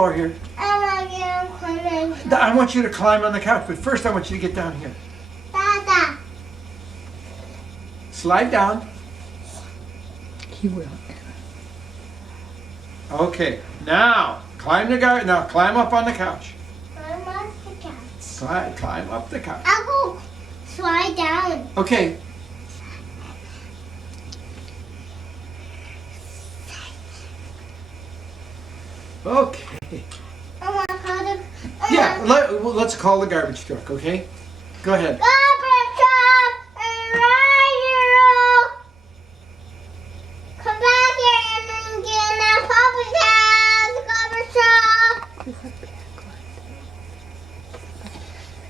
Over here. I want you to climb on the couch, but first I want you to get down here. Dada. Slide down. He will. Okay, now climb the guard. Now climb up on the couch. Climb up the couch. Climb up the couch. I'll go slide down. Okay. Okay. I want to call the. Yeah, let's call the garbage truck, okay? Go ahead. Garbage truck, arrival. Come back here and then get my Papa's house. Garbage truck.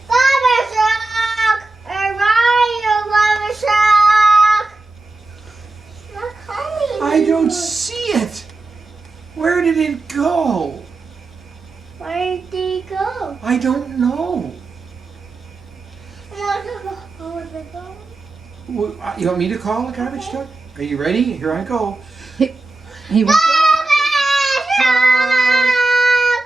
Garbage truck, arrival. Garbage truck. Not coming. I don't see it. Where did it go? Where did he go? I don't know. You want me to call the garbage truck? Are you ready? Here I go. He was. Garbage truck!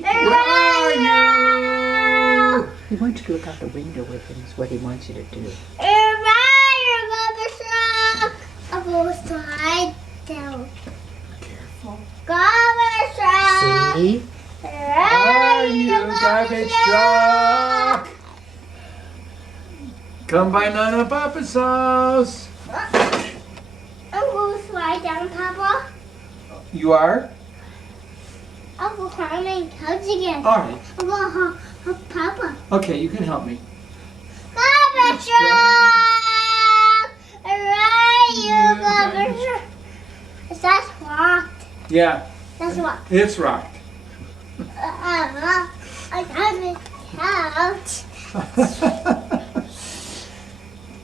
Where are you? He wants you to look out the window with him. Is what he wants you to do. Arrival, garbage truck! I'll go slide down. Careful. Garbage truck! See? Where are you, garbage truck? Come by Nana and Papa's house. I'll go slide down, Papa. You are? I'll go climb my couch again. All right. I'll go help Papa. Okay, you can help me. Garbage truck! Arrival, garbage truck! Is that locked? Yeah, That's locked. it's rocked. I got it out.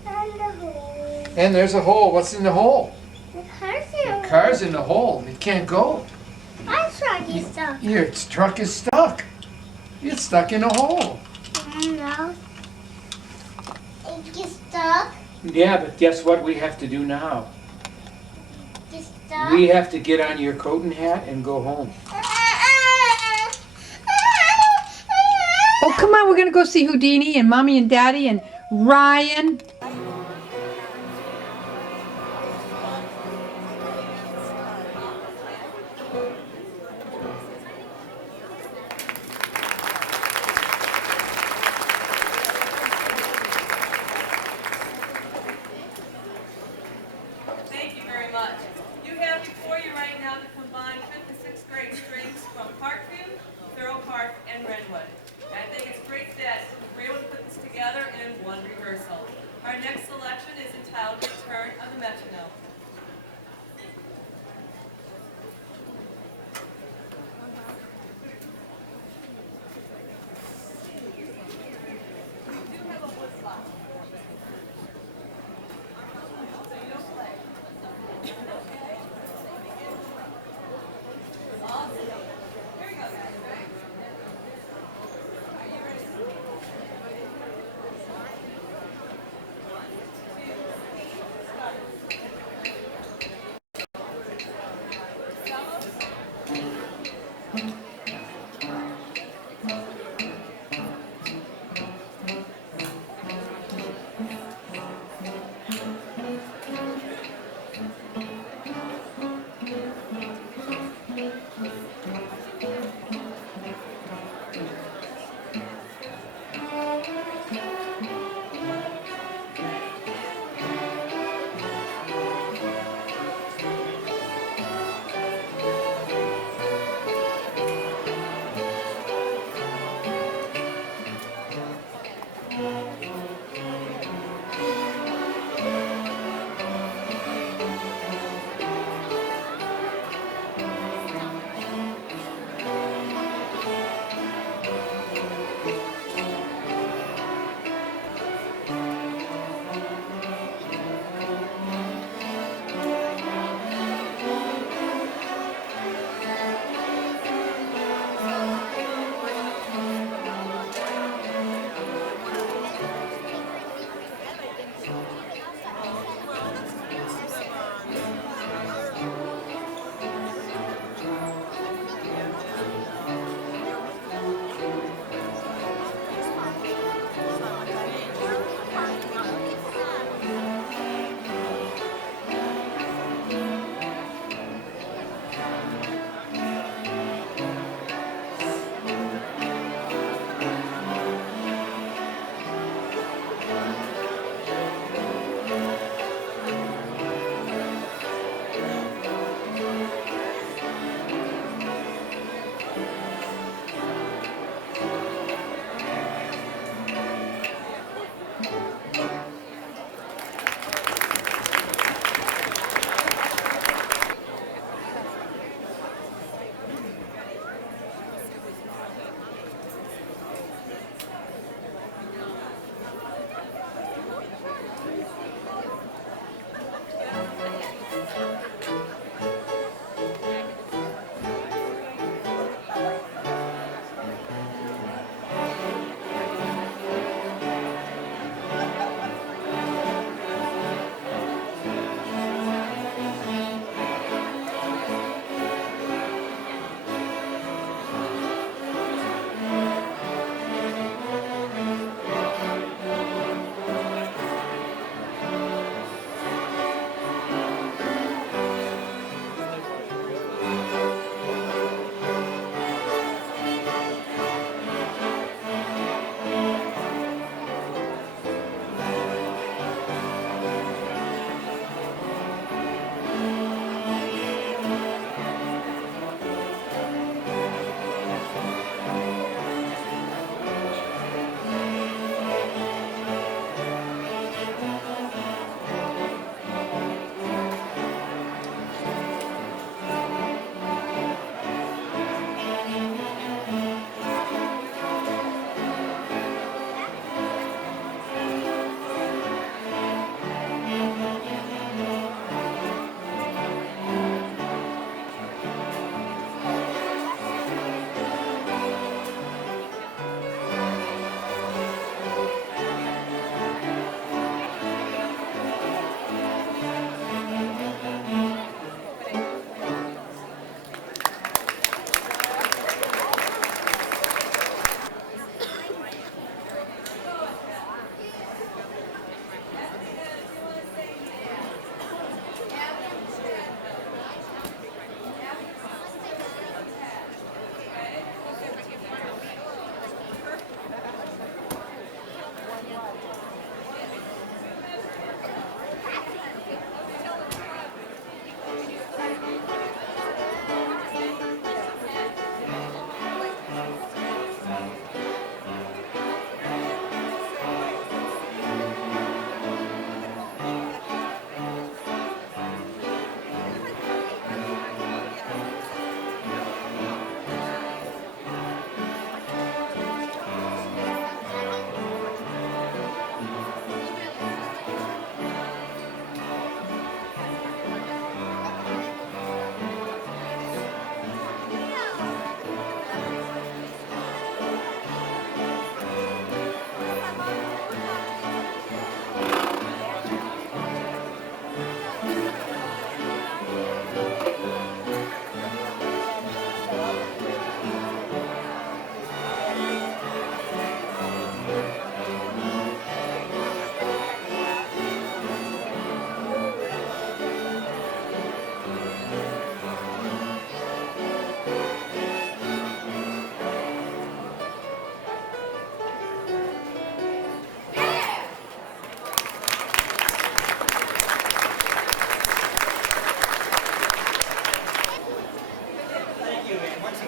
And the hole. And there's a hole. What's in the hole? The car's in The car's in the hole. It can't go. My truck is stuck. Your truck is stuck. It's stuck in a hole. No. It gets stuck. Yeah, but guess what we have to do now? Gets stuck. We have to get on your coat and hat and go home. Oh, come on. We're going to go see Houdini and Mommy and Daddy and Ryan. Thank you very much. You have before you right now the combined 5th and 6th grade strings from Parkview, Thurl Park, and Redwood. And I think it's great that we're able to put this together in one rehearsal. Our next selection is entitled Return of the Metronome. We do have a wood slot. So you don't play. Awesome. Here we go, guys. Ready? Are you ready?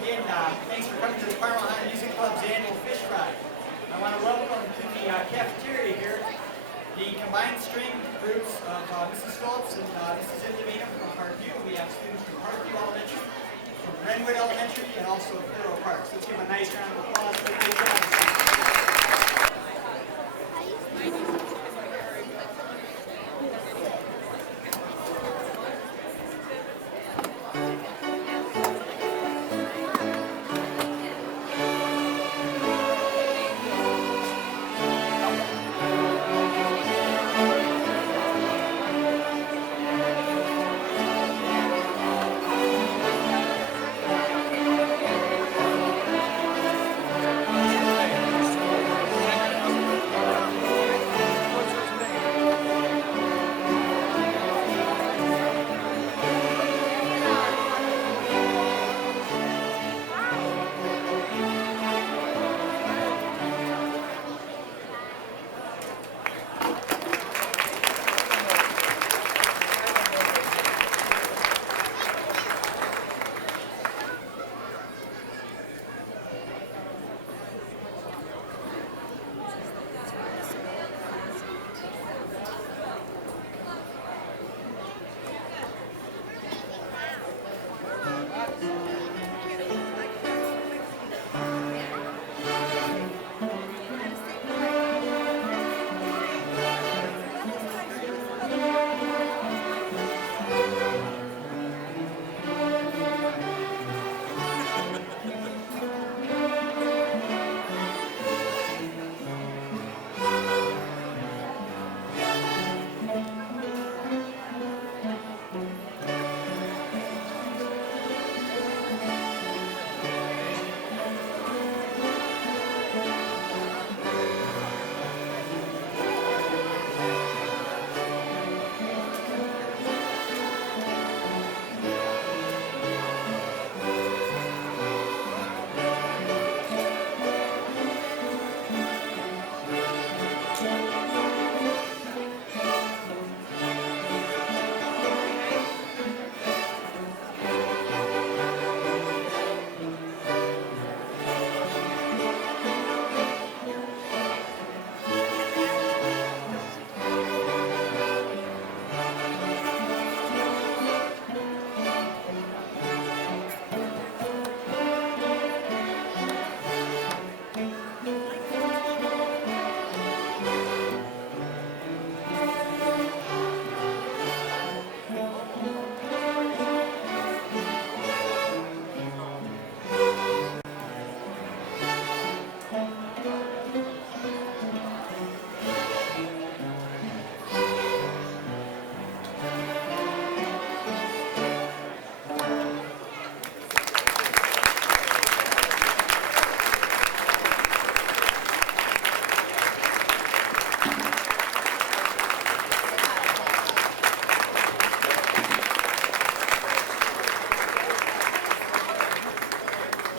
again, thanks for coming to the Carmel Hunter Music Club's annual fish fry. I want to welcome to the cafeteria here the combined string groups of Mrs. Phillips and Mrs. Indemina from Parkview. We have students from Parkview Elementary, from Renwood Elementary, and also Thorough Park. So let's give them a nice round of applause for their job.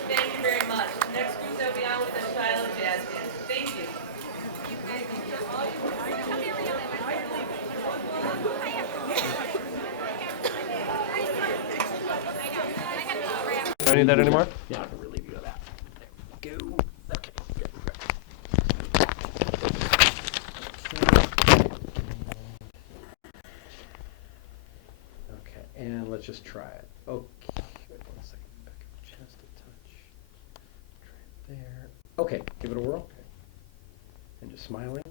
Thank you very much. Next group that will be on with the Shiloh Jazz Band. Thank you. Do I need that anymore? Yeah, I can relieve you of that. There we go. Okay, good. Okay, and let's just try it. Okay, wait 1 second. Back up just a touch. Try it there. Okay, give it a whirl. And just smiling.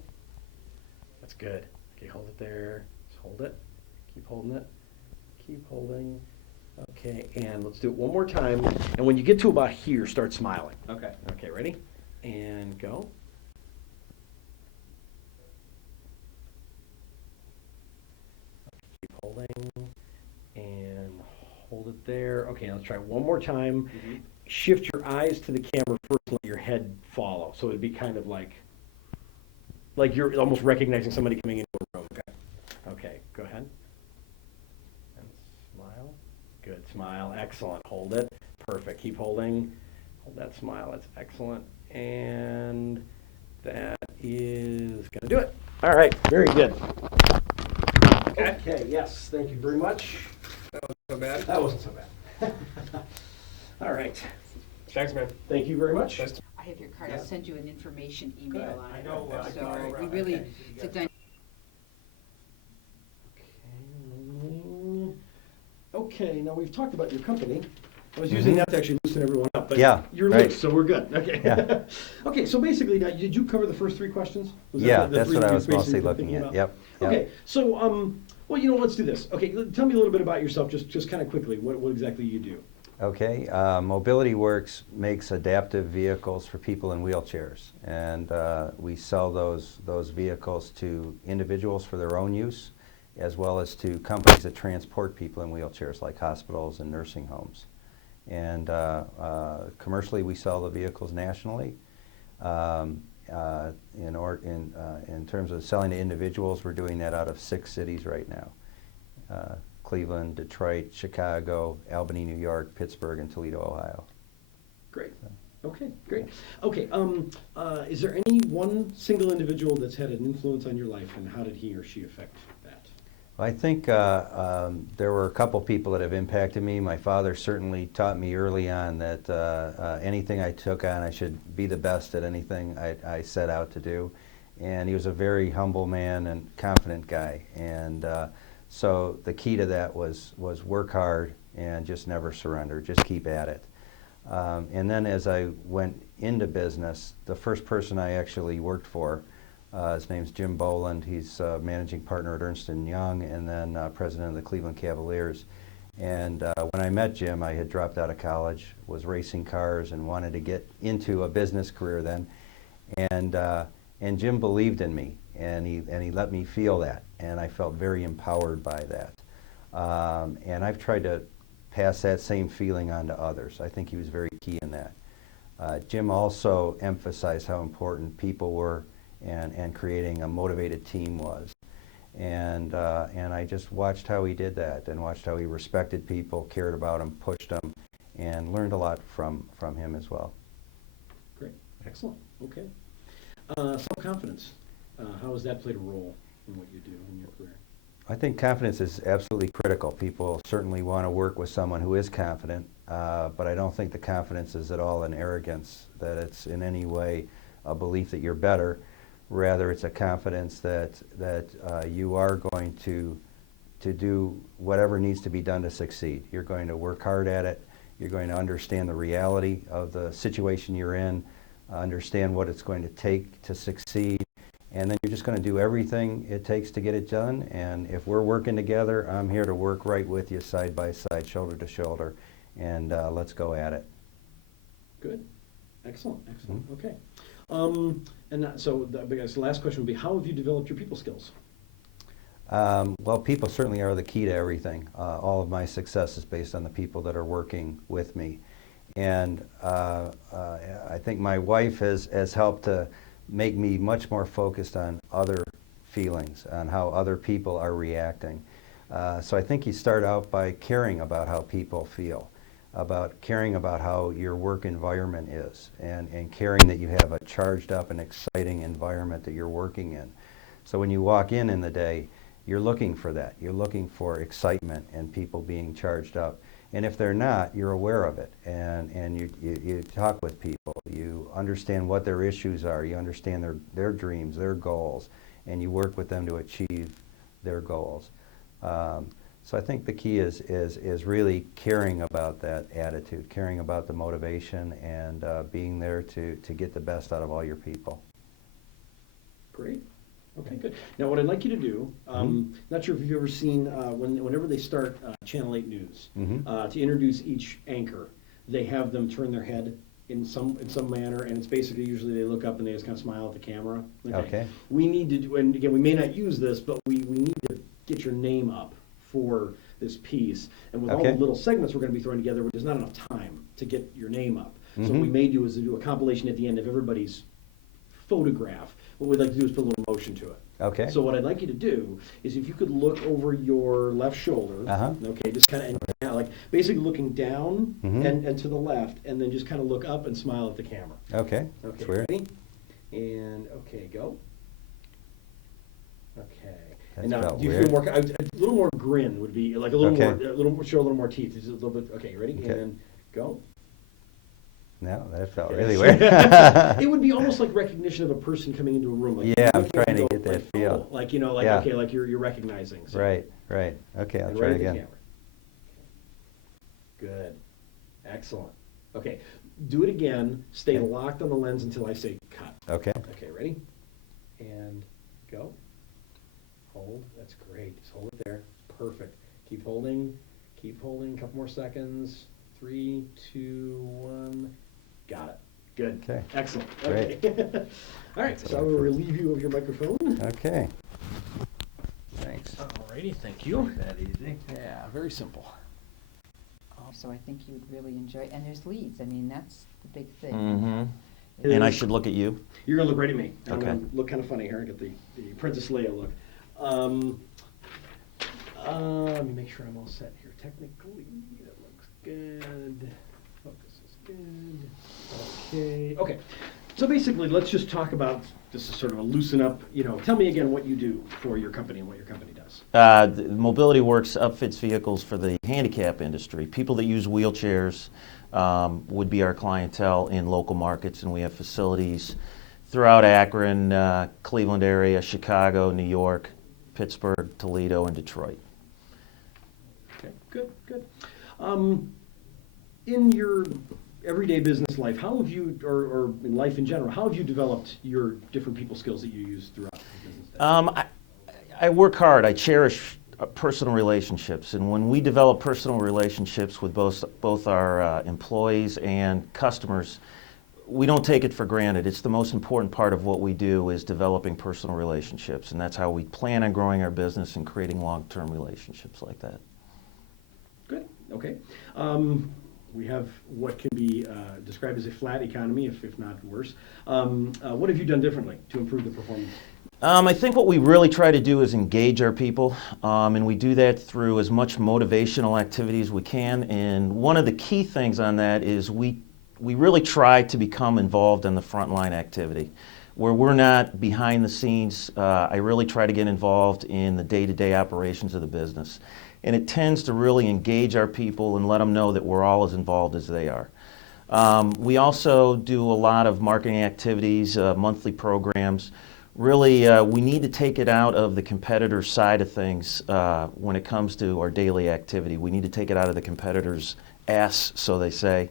That's good. Okay, hold it there. Just hold it. Keep holding it. Keep holding. Okay, and let's do it one more time. And when you get to about here, start smiling. Okay. Okay, ready? And go. Keep holding. And hold it there. Okay, now let's try one more time. Shift your eyes to the camera first and let your head follow. So it'd be kind of like you're almost recognizing somebody coming into a room. Okay. Okay, go ahead. And smile. Good, smile. Excellent. Hold it. Perfect. Keep holding. Hold that smile. That's excellent. And that is going to do it. All right, very good. Okay, yes, thank you very much. That wasn't so bad. That wasn't so bad. All right. Thanks, man. Thank you very much. Nice to- I have your card. I'll send you an information Good. email on I it. know, I So can- we really, it's a Okay, now we've talked about your company. I was using that to actually loosen everyone up, but Yeah, you're right. loose, so we're good. Okay. Yeah. Okay, so basically, now, did you cover the first three questions? Was that Yeah, the that's three what I you was mostly basically looking thinking at. about? Yep. yep. Okay, so, well, you know, let's do this. Okay, tell me a little bit about yourself, just kind of quickly, what exactly you do. Okay, Mobility Works makes adaptive vehicles for people in wheelchairs, and we sell those vehicles to individuals for their own use, as well as to companies that transport people in wheelchairs, like hospitals and nursing homes. And commercially, we sell the vehicles nationally. In terms of selling to individuals, we're doing that out of 6 cities right now. Cleveland, Detroit, Chicago, Albany, New York, Pittsburgh, and Toledo, Ohio. Great. Okay, great. Okay, is there any one single individual that's had an influence on your life, and how did he or she affect that? I think there were a couple people that have impacted me. My father certainly taught me early on that anything I took on, I should be the best at anything I set out to do. And he was a very humble man and confident guy. And so the key to that was work hard and just never surrender, just keep at it. And then as I went into business, the first person I actually worked for, his name's Jim Boland. He's managing partner at Ernst & Young and then president of the Cleveland Cavaliers. And when I met Jim, I had dropped out of college, was racing cars and wanted to get into a business career then. And Jim believed in me, and he let me feel that, and I felt very empowered by that. And I've tried to pass that same feeling on to others. I think he was very key in that. Jim also emphasized how important people were and creating a motivated team was. And I just watched how he did that and watched how he respected people, cared about them, pushed them, and learned a lot from him as well. Great, excellent, okay. Self-confidence, how has that played a role in what you do in your career? I think confidence is absolutely critical. People certainly want to work with someone who is confident, but I don't think the confidence is at all an arrogance, that it's in any way a belief that you're better. Rather, it's a confidence that you are going to do whatever needs to be done to succeed. You're going to work hard at it. You're going to understand the reality of the situation you're in, understand what it's going to take to succeed, and then you're just going to do everything it takes to get it done. And if we're working together, I'm here to work right with you, side by side, shoulder to shoulder, and let's go at it. Good, excellent, excellent, okay. So I guess the last question would be, how have you developed your people skills? Well, people certainly are the key to everything. All of my success is based on the people that are working with me. And I think my wife has helped to make me much more focused on other feelings, on how other people are reacting. So I think you start out by caring about how people feel, about caring about how your work environment is, and caring that you have a charged up and exciting environment that you're working in. So when you walk in the day, you're looking for that. You're looking for excitement and people being charged up. And if they're not, you're aware of it, and you talk with people. You understand what their issues are. You understand their dreams, their goals, and you work with them to achieve their goals. So I think the key is really caring about that attitude, caring about the motivation, and being there to get the best out of all your people. Great. Okay, good. Now, what I'd like you to do, not sure if you've ever seen, whenever they start Channel 8 News, to introduce each anchor, they have them turn their head in some manner, and it's basically usually they look up and they just kind of smile at the camera. Okay. We need to do, and again, we may not use this, but we need to get your name up for this piece. And with all the little segments we're going to be throwing together, there's not enough time to get your name up. So what we may do is do a compilation at the end of everybody's photograph. What we'd like to do is put a little motion to it. Okay. So what I'd like you to do is if you could look over your left shoulder, okay, just kind of like basically looking down and to the left, and then just kind of look up and smile at the camera. Okay. Okay, Swear. ready? And okay, go. Okay. That's And now, felt do you weird. feel more? A little more grin would be like a little Okay. more, show a little more teeth. Just a little bit. Okay, ready? Okay. And then go. No, that felt really weird. It would be almost like recognition of a person coming into a room. Like Yeah, I'm looking at trying to them, get that like, feel. oh, like, you know, like, Yeah. okay, like you're recognizing. So. Right, right. Okay, I'll And try right at the again. camera. Good. Excellent. Okay, do it again. Stay locked on the lens until I say cut. Okay. Okay, ready? And go. Hold. That's great. Just hold it there. Perfect. Keep holding. Keep holding. A couple more seconds. 3, 2, 1. Got it. Good. Okay. Excellent. Great. Okay. All right, so I will relieve you of your microphone. Okay. Thanks. Alrighty, thank you. That easy? Yeah, very simple. So I think you would really enjoy, and there's leads, I mean, that's the big thing. Mm-hmm. And I should look at you? You're gonna look right at me. I'm Okay. gonna look kind of funny here. I get the Princess Leia look. Let me make sure I'm all set here. Technically, that looks good. Focus is good. Okay. Okay. So basically, let's just talk about this is sort of a loosen up. You know, tell me again what you do for your company and what your company does. Mobility Works upfits vehicles for the handicap industry. People that use wheelchairs would be our clientele in local markets, and we have facilities throughout Akron, Cleveland area, Chicago, New York, Pittsburgh, Toledo, and Detroit. Okay, good, good. In your everyday business life, how have you, or in life in general, how have you developed your different people skills that you use throughout the business day? I work hard. I cherish personal relationships, and when we develop personal relationships with both our employees and customers, we don't take it for granted. It's the most important part of what we do is developing personal relationships, and that's how we plan on growing our business and creating long-term relationships like that. Good, okay. We have what can be described as a flat economy, if not worse. What have you done differently to improve the performance? I think what we really try to do is engage our people, and we do that through as much motivational activity as we can. And one of the key things on that is we really try to become involved in the frontline activity. Where we're not behind the scenes, I really try to get involved in the day-to-day operations of the business. And it tends to really engage our people and let them know that we're all as involved as they are. We also do a lot of marketing activities, monthly programs. Really, we need to take it out of the competitor side of things when it comes to our daily activity. We need to take it out of the competitor's ass, so they say.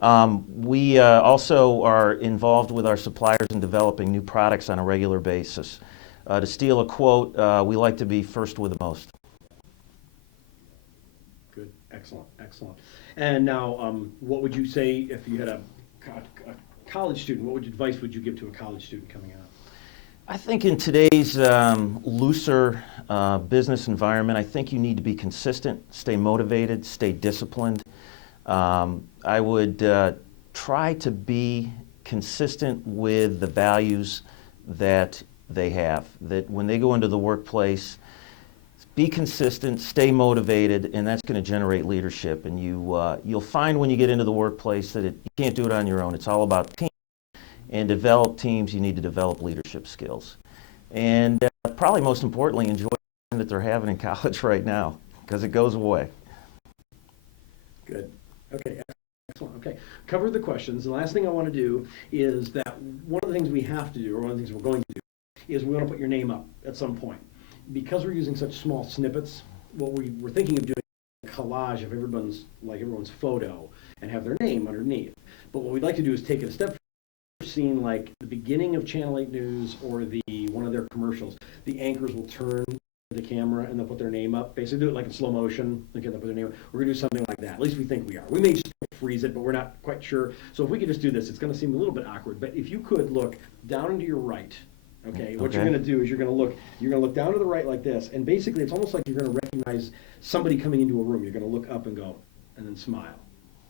We also are involved with our suppliers in developing new products on a regular basis. To steal a quote, we like to be first with the most. Good, excellent, excellent. And now, what would you say if you had a college student, what advice would you give to a college student coming out? I think in today's looser business environment, I think you need to be consistent, stay motivated, stay disciplined. I would try to be consistent with the values that they have, that when they go into the workplace, be consistent, stay motivated, and that's going to generate leadership. And you'll find when you get into the workplace that you can't do it on your own. It's all about team. And develop teams, you need to develop leadership skills. And probably most importantly, enjoy the time that they're having in college right now, because it goes away. Good. Okay, excellent. Okay, cover the questions. The last thing I want to do is that one of the things we have to do, or one of the things we're going to do, is we want to put your name up at some point. Because we're using such small snippets, what we were thinking of doing is a collage of everyone's photo and have their name underneath. But what we'd like to do is take it a step further. Seen like the beginning of Channel 8 News or one of their commercials, the anchors will turn the camera and they'll put their name up. Basically do it like in slow motion. They'll put their name up. We're gonna do something like that. At least we think we are. We may just freeze it, but we're not quite sure. So if we could just do this, it's gonna seem a little bit awkward. But if you could look down and to your right, okay, what you're gonna do is you're gonna look down to the right like this, and basically it's almost like you're gonna recognize somebody coming into a room. You're gonna look up and go, and then smile.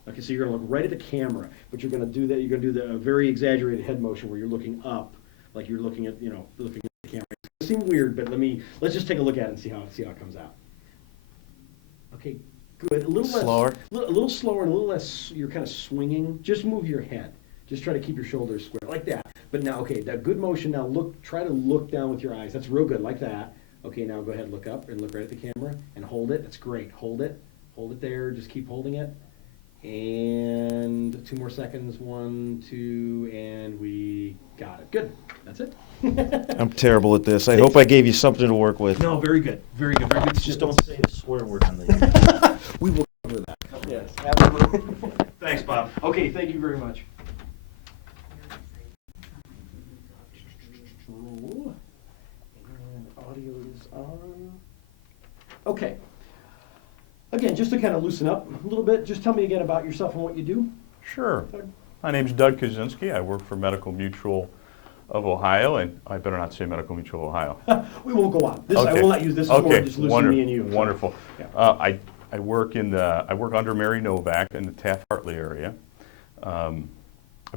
Okay, so you're going to look right at the camera, but you're going to do that. You're going to do the very exaggerated head motion where you're looking up, like you're looking at, looking at the camera. It's going to seem weird, but let's just take a look at it and see how it comes out. Okay, good. A little Slower. A little slower and a little less. You're kind of swinging. Just move your head. Just try to keep your shoulders square like that. But now, okay, that good motion. Now try to look down with your eyes. That's real good, like that. Okay, now go ahead, look up and look right at the camera and hold it. That's great. Hold it there. Just keep holding it. And 2 more seconds. 1, 2, and we got it. Good. That's it. I'm terrible at this. I hope I gave you something to work with. No, very good. Very good. Very good. Just don't say the swear word on the. We will cover that. Yes, absolutely. Thanks, Bob. Okay, thank you very much. Roll. And audio is on. Okay. Again, just to kind of loosen up a little bit, just tell me again about yourself and what you do. Sure. My name's Doug Kaczynski. I work for Medical Mutual of Ohio, and I better not say Medical Mutual of Ohio. We won't go on. This I will not use this as more just losing me and you. Wonderful. Yeah. I work under Mary Novak in the Taft-Hartley area. I've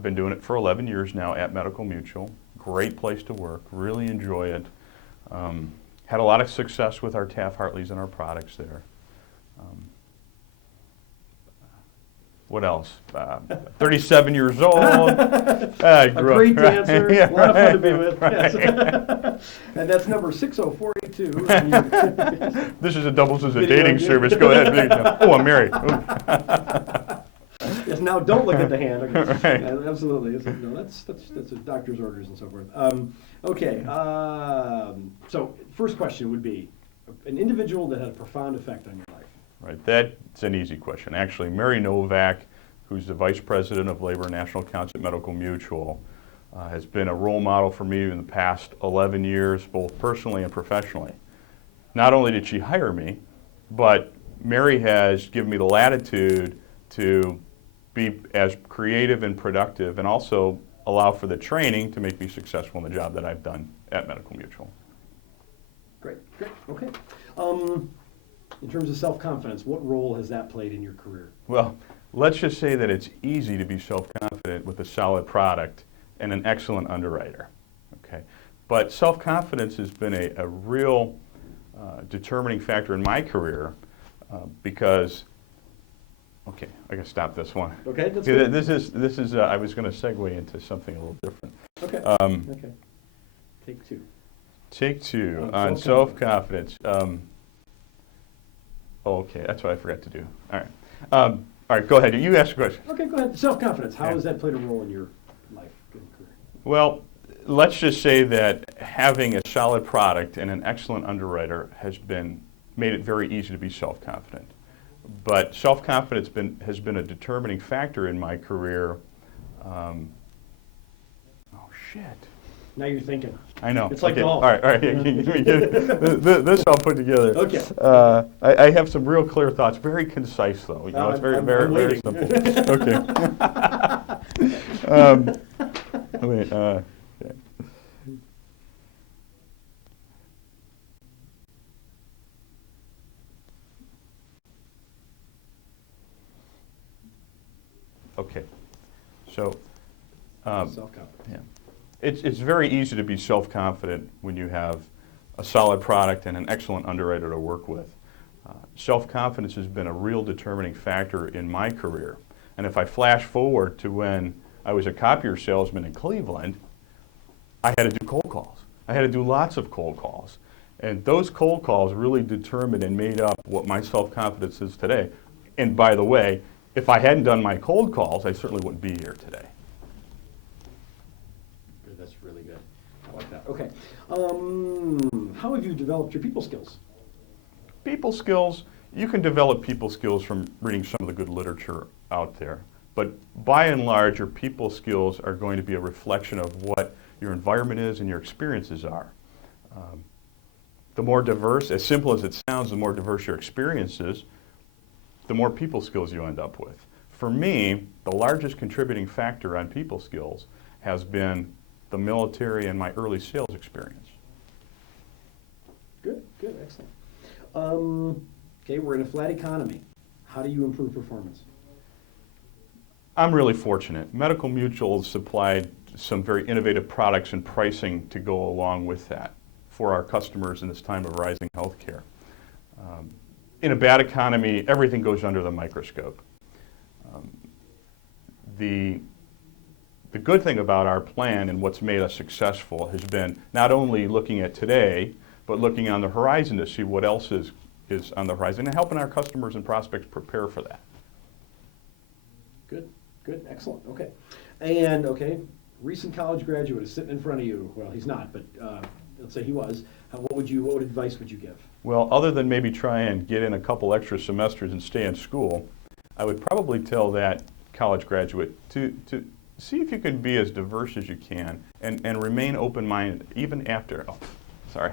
been doing it for 11 years now at Medical Mutual. Great place to work. Really enjoy it. Had a lot of success with our Taft-Hartleys and our products there. What else? 37 years old. A great dancer. Yeah, a lot of fun to be right, with. right. Yes. And that's number 60482. This is a doubles as a Video dating game. service. Go ahead. Oh, I'm married. Yes, now don't look at the hand. Okay. Right. Absolutely. No, that's a doctor's orders and so forth. Okay. So first question would be, an individual that had a profound effect on your life. Right, that's an easy question. Actually, Mary Novak, who's the Vice President of Labor and National Accounts at Medical Mutual, has been a role model for me in the past 11 years, both personally and professionally. Not only did she hire me, but Mary has given me the latitude to be as creative and productive, and also allow for the training to make me successful in the job that I've done at Medical Mutual. Great, okay. In terms of self-confidence, what role has that played in your career? Well, let's just say that it's easy to be self-confident with a solid product and an excellent underwriter, okay? But self-confidence has been a real determining factor in my career because, okay, I gotta stop this one. Okay, that's Yeah, good. this is I was gonna segue into something a little different. Okay, okay. Take 2. Take 2 On on self-confidence. Okay, that's what I forgot to do. All right. All right, go ahead. You ask a question. Okay, go ahead. Self-confidence, how Yeah. has that played a role in your life and career? Well, let's just say that having a solid product and an excellent underwriter has made it very easy to be self-confident. But self-confidence has been a determining factor in my career. Oh, shit. Now you're thinking. I know. It's like okay. golf. All right. Let me get this all put together. Okay. I have some real clear thoughts. Very concise, though. You know, it's very, I'm very waiting. simple. Okay. Wait. Okay. Okay. So. Self-confidence. Yeah. It's very easy to be self-confident when you have a solid product and an excellent underwriter to work with. Self-confidence has been a real determining factor in my career. And if I flash forward to when I was a copier salesman in Cleveland, I had to do cold calls. I had to do lots of cold calls. And those cold calls really determined and made up what my self-confidence is today. And by the way, if I hadn't done my cold calls, I certainly wouldn't be here today. That's really good. I like that. Okay. How have you developed your people skills? People skills, you can develop people skills from reading some of the good literature out there. But by and large, your people skills are going to be a reflection of what your environment is and your experiences are. The more diverse, as simple as it sounds, the more diverse your experience is, the more people skills you end up with. For me, the largest contributing factor on people skills has been the military and my early sales experience. Good, excellent. Okay, we're in a flat economy. How do you improve performance? I'm really fortunate. Medical Mutual has supplied some very innovative products and pricing to go along with that for our customers in this time of rising healthcare. In a bad economy, everything goes under the microscope. The good thing about our plan and what's made us successful has been not only looking at today, but looking on the horizon to see what else is on the horizon and helping our customers and prospects prepare for that. Good. Good, excellent, okay. And, okay, recent college graduate is sitting in front of you. Well, he's not, but let's say he was. What advice would you give? Well, other than maybe try and get in a couple extra semesters and stay in school, I would probably tell that college graduate to see if you can be as diverse as you can and remain open-minded even after, oh, sorry.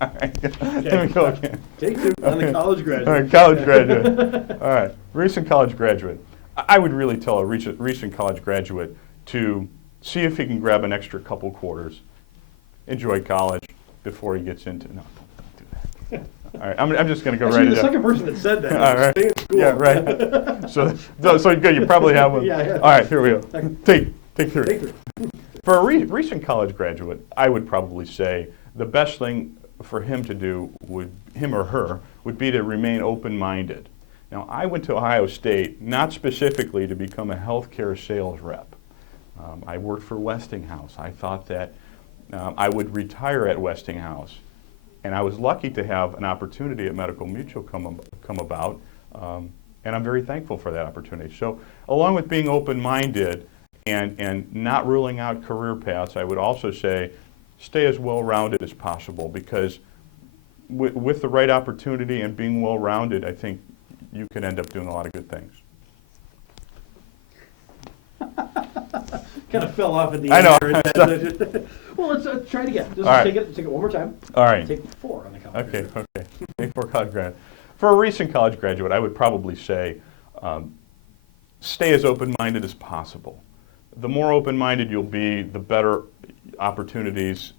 All right, let me go again. Take two on the college graduate. All right, college graduate. All right, recent college graduate. I would really tell a recent college graduate to see if he can grab an extra couple quarters, enjoy college before he gets into, no, don't do that. All right, I'm just going to go Actually, right the into second person that said that. All right. Stay in school. Yeah, right. So good, you probably have one. Yeah. All right, here we go. Take three. Take three. For a recent college graduate, I would probably say the best thing for him to do, him or her, would be to remain open-minded. Now, I went to Ohio State not specifically to become a healthcare sales rep. I worked for Westinghouse. I thought that I would retire at Westinghouse. And I was lucky to have an opportunity at Medical Mutual come about, and I'm very thankful for that opportunity. So along with being open-minded and not ruling out career paths, I would also say stay as well-rounded as possible, because with the right opportunity and being well-rounded, I think you can end up doing a lot of good things. Kind of fell off at the I end know. there. Well, let's try it again. Just All right. take it one more time. All right. Take 4 on the college. Okay. For college grad. For a recent college graduate, I would probably say stay as open-minded as possible. The more open-minded you'll be, the better opportunities.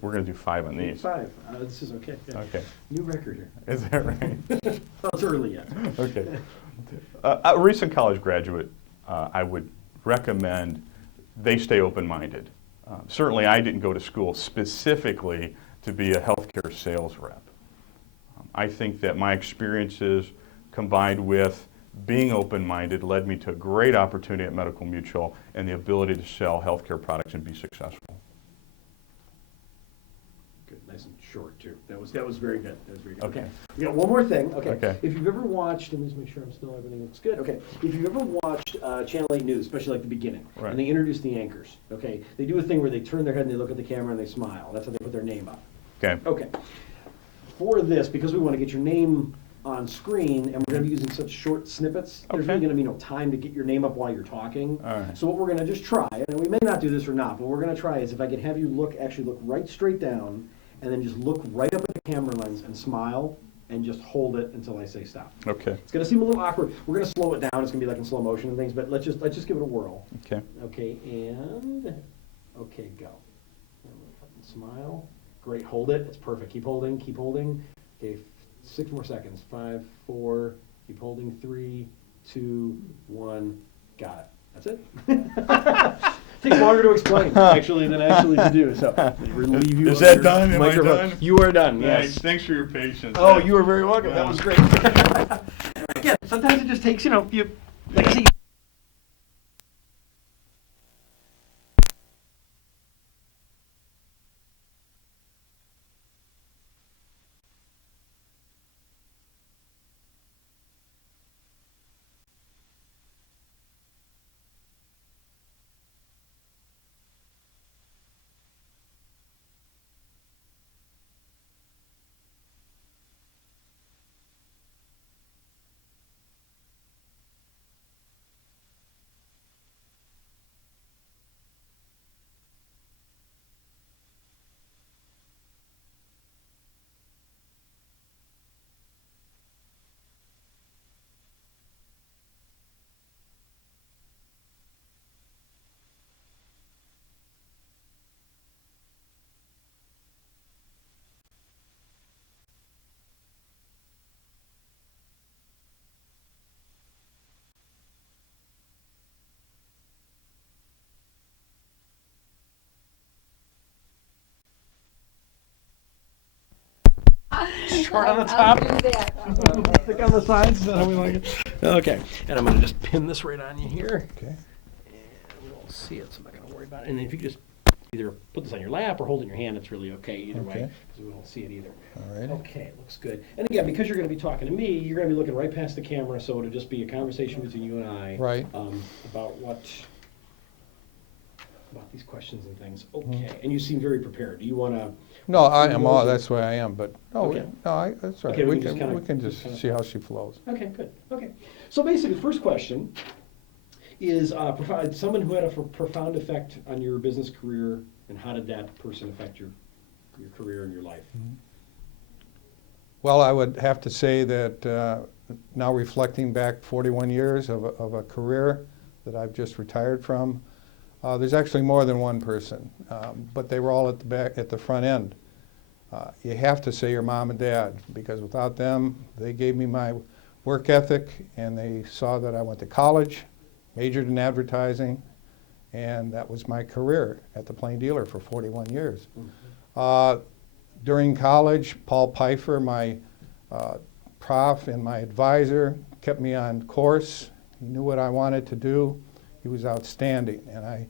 We're going to do 5 on these. 5. This is okay. Yeah. Okay. New record here. Is that right? Well, it's early yet. Okay. A recent college graduate, I would recommend they stay open-minded. Certainly, I didn't go to school specifically to be a healthcare sales rep. I think that my experiences combined with being open-minded led me to a great opportunity at Medical Mutual and the ability to sell healthcare products and be successful. Good, nice and short too. That was very good. That was very good. Okay. We got one more thing. Okay. Okay. If you've ever watched, let me just make sure everything looks good. Okay. If you've ever watched Channel 8 News, especially like the beginning, Right. and they introduce the anchors. Okay. They do a thing where they turn their head and they look at the camera and they smile. That's how they put their name up. Okay. Okay. For this, because we want to get your name on screen, and we're going to be using such short snippets, there's Okay. really going to be no time to get your name up while you're talking. All right. So what we're going to just try, and we may not do this or not, but what we're going to try is if I can have you actually look right straight down, and then just look right up at the camera lens and smile, and just hold it until I say stop. Okay. It's going to seem a little awkward. We're going to slow it down. It's going to be like in slow motion and things, but let's just give it a whirl. Okay. Okay, and okay, go. And smile. Great. Hold it. It's perfect. Keep holding. Keep holding. Okay, 6 more seconds. 5, 4. Keep holding. 3, 2, 1. Got it. That's it. Takes longer to explain actually than to do. So relieve you. Is of that your done? Am I microphone. done? You are done. Yes. Thanks for your patience. Oh, you are very welcome. That was great. Again, sometimes it just takes, you like I say, short on the top, thick on the sides. Is that how we like it? Okay, and I'm going to just pin this right on you here. Okay. And we won't see it, so I'm not going to worry about it. And if you just either put this on your lap or hold it in your hand. It's really okay either way, Okay. because we won't see it either. All right. Okay, it looks good. And again, because you're going to be talking to me, you're going to be looking right past the camera, so it'll just be a conversation between you and I. Right. About these questions and things. Okay, and you seem very prepared. Do you want to? No, I am all, that's the way I am, but, no, Okay. that's all Okay, right. we can just kinda- See how she flows. Okay, good. Okay, so basically, the first question is provide someone who had a profound effect on your business career, and how did that person affect your career and your life? Well, I would have to say that now reflecting back 41 years of a career that I've just retired from, there's actually more than one person, but they were all at the front end. You have to say your mom and dad, because without them, they gave me my work ethic, and they saw that I went to college, majored in advertising, and that was my career at the Plain Dealer for 41 years. During college, Paul Pfeiffer, my prof and my advisor, kept me on course. He knew what I wanted to do. He was outstanding, and I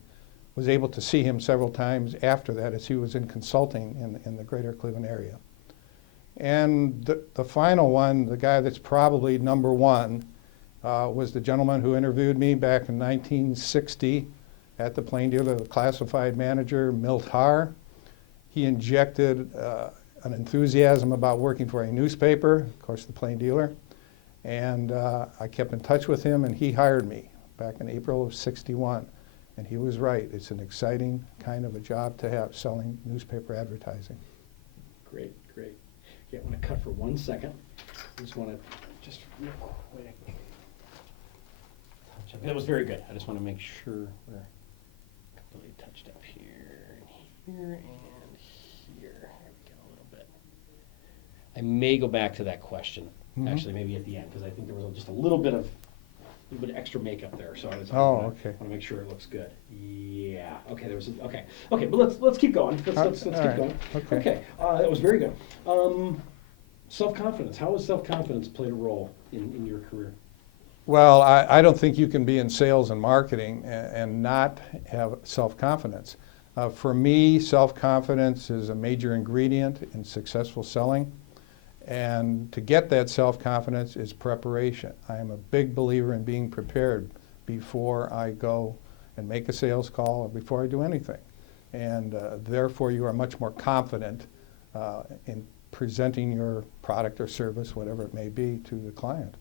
was able to see him several times after that as he was in consulting in the greater Cleveland area. And the final one, the guy that's probably number one, was the gentleman who interviewed me back in 1960 at the Plain Dealer, the classified manager, Milt Haar. He injected an enthusiasm about working for a newspaper, of course the Plain Dealer, and I kept in touch with him, and he hired me back in April of '61. And he was right. It's an exciting kind of a job to have, selling newspaper advertising. Great, great. Okay, I want to cut for 1 second. I just want to, just real quick. Touch up. That was very good. I just want to make sure we're completely touched up here and here and here. There we go, a little bit. I may go back to that question, actually, maybe at the end, because I think there was just a little bit of extra makeup there, so I just want to make sure it looks good. Yeah. Okay. There was okay. Okay, but let's keep going. Let's keep going. Okay. That was very good. Self-confidence. How has self-confidence played a role in your career? Well, I don't think you can be in sales and marketing and not have self-confidence. For me, self-confidence is a major ingredient in successful selling. And to get that self-confidence is preparation. I am a big believer in being prepared before I go and make a sales call or before I do anything. And therefore, you are much more confident in presenting your product or service, whatever it may be, to the client.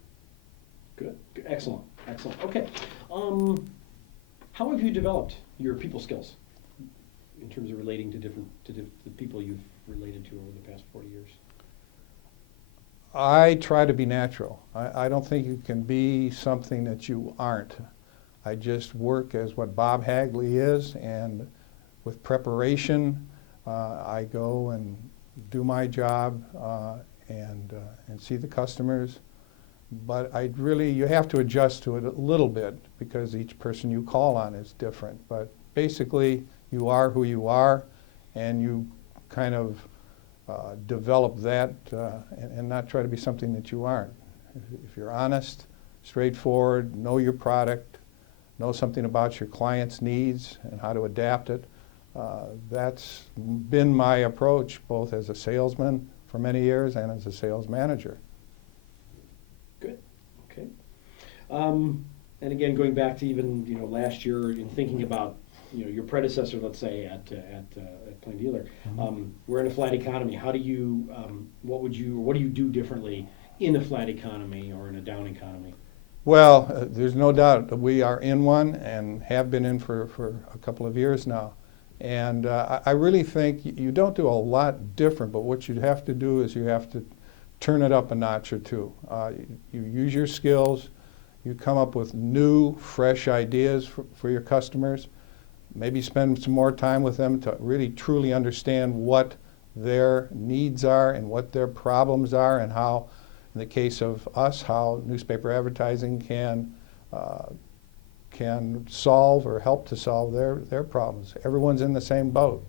Good. Excellent. Excellent. Okay. How have you developed your people skills in terms of relating to the people you've related to over the past 40 years? I try to be natural. I don't think you can be something that you aren't. I just work as what Bob Hagley is, and with preparation, I go and do my job and see the customers. But you have to adjust to it a little bit because each person you call on is different. But basically, you are who you are, and you kind of develop that and not try to be something that you aren't. If you're honest, straightforward, know your product, know something about your client's needs and how to adapt it, that's been my approach both as a salesman for many years and as a sales manager. Good. Okay. And again, going back to even last year and thinking about your predecessor, let's say at Plain Dealer, we're in a flat economy. How do you, what do you do differently in a flat economy or in a down economy? Well, there's no doubt that we are in one and have been in for a couple of years now. And I really think you don't do a lot different, but what you have to do is you have to turn it up a notch or two. You use your skills, you come up with new, fresh ideas for your customers. Maybe spend some more time with them to really truly understand what their needs are and what their problems are, and how, in the case of us, how newspaper advertising can solve or help to solve their problems. Everyone's in the same boat,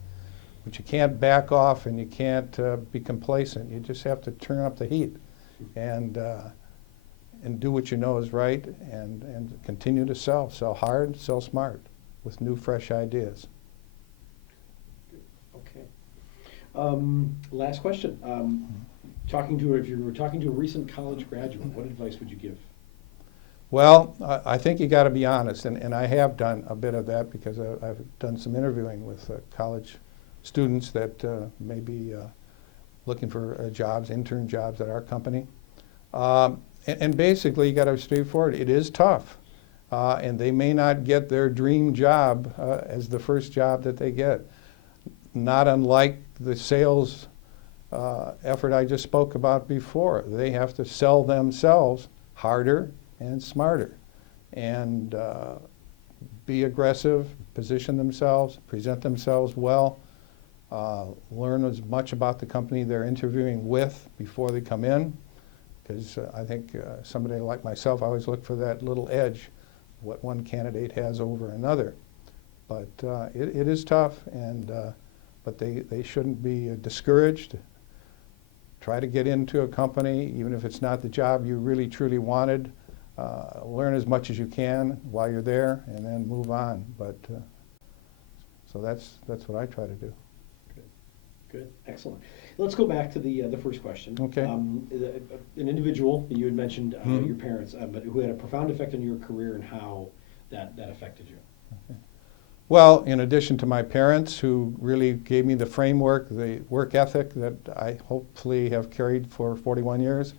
but you can't back off and you can't be complacent. You just have to turn up the heat and do what you know is right and continue to sell hard, sell smart, with new, fresh ideas. Last question. If you were talking to a recent college graduate, what advice would you give? Well, I think you got to be honest, and I have done a bit of that because I've done some interviewing with college students that may be looking for jobs, intern jobs at our company. And basically, you got to be straightforward. It is tough, and they may not get their dream job as the first job that they get. Not unlike the sales effort I just spoke about before. They have to sell themselves harder and smarter, and be aggressive, position themselves, present themselves well, learn as much about the company they're interviewing with before they come in, because I think somebody like myself, I always look for that little edge, what one candidate has over another. But it is tough, and but they shouldn't be discouraged. Try to get into a company, even if it's not the job you really truly wanted. Learn as much as you can while you're there, and then move on. But so that's what I try to do. Good, excellent. Let's go back to the first question. Okay. An individual, you had mentioned your parents, but who had a profound effect on your career and how that affected you. Okay. Well, in addition to my parents, who really gave me the framework, the work ethic that I hopefully have carried for 41 years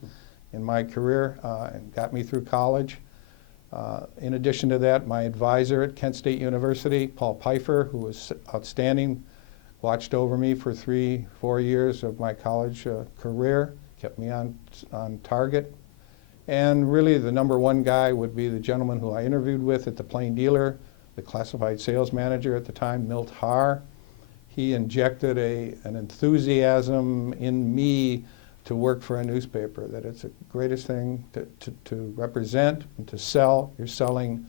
in my career and got me through college. In addition to that, my advisor at Kent State University, Paul Pfeiffer, who was outstanding, watched over me for 3-4 years of my college career, kept me on target. And really the number one guy would be the gentleman who I interviewed with at the Plain Dealer, the classified sales manager at the time, Milt Haar. He injected an enthusiasm in me to work for a newspaper, that it's the greatest thing to represent and to sell. You're selling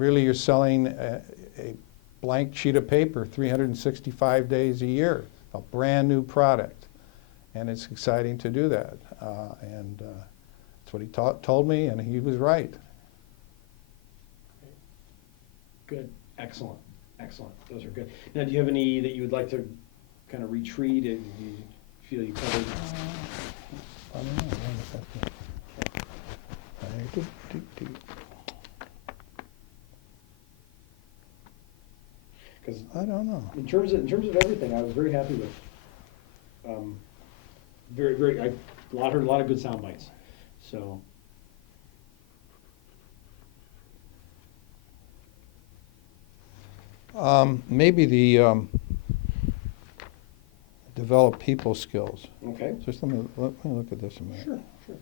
a blank sheet of paper 365 days a year, a brand new product. And it's exciting to do that. And that's what he told me, and he was right. Good, excellent, excellent. Those are good. Now, do you have any that you would like to kind of retreat and you feel you covered? I don't know. Because I don't know. in terms of everything, I was very happy with. I heard a lot of good sound bites. So. Maybe the develop people skills. Okay. Just let me look at this a minute. Sure, sure.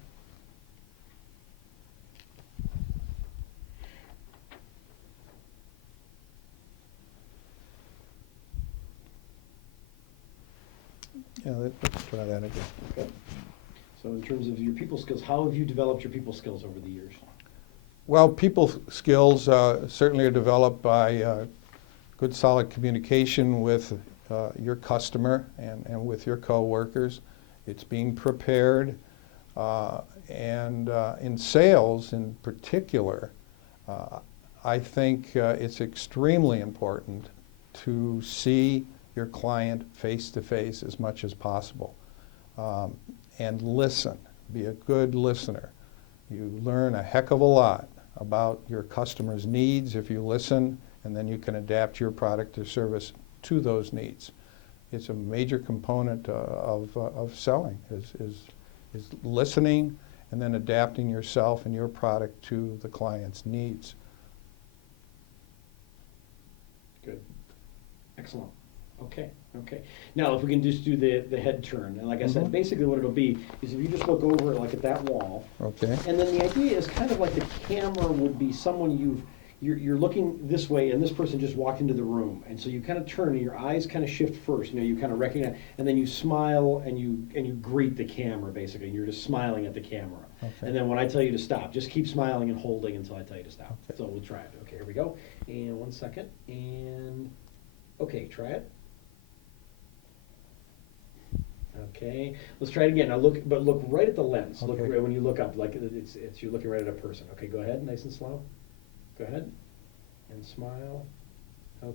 Yeah, let's try that again. Okay. So in terms of your people skills, how have you developed your people skills over the years? Well, people skills certainly are developed by good, solid communication with your customer and with your coworkers. It's being prepared, and in sales in particular, I think it's extremely important to see your client face to face as much as possible, and listen. Be a good listener. You learn a heck of a lot about your customer's needs if you listen, and then you can adapt your product or service to those needs. It's a major component of selling, is listening and then adapting yourself and your product to the client's needs. Good. Excellent. Okay, okay. Now, if we can just do the head turn, and like I said, basically what it'll be is if you just look over like at that wall, okay, and then the idea is kind of like the camera would be someone you're looking this way, and this person just walked into the room, and so you kind of turn, and your eyes kind of shift first. You know, you kind of recognize, and then you smile, and you greet the camera basically. You're just smiling at the camera, and then when I tell you to stop, just keep smiling and holding until I tell you to stop. So we'll try it. Okay, here we go. And 1 second, and okay, try it. Okay, let's try it again. Now look right at the lens. Look right when you look up, like it's you're looking right at a person. Okay, go ahead, nice and slow. Go ahead, and smile.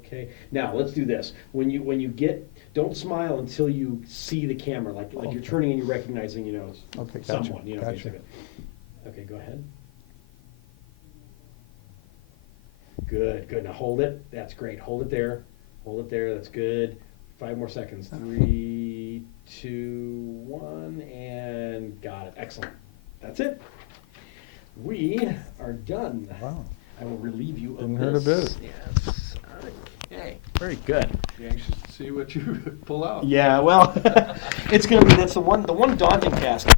Okay. Now let's do this. When you get, don't smile until you see the camera, like you're turning and you're recognizing, Okay, gotcha, someone, gotcha. basically. Okay, go ahead. Good, good. Now hold it. That's great. Hold it there. Hold it there. That's good. 5 more seconds. 3, 2, 1, and got it. Excellent. That's it. We are done. Wow. I will relieve you of Didn't this. hurt a bit. Yes. Okay. Very good. Be anxious to see what you pull out. Yeah. Well, it's gonna be. That's the one daunting task.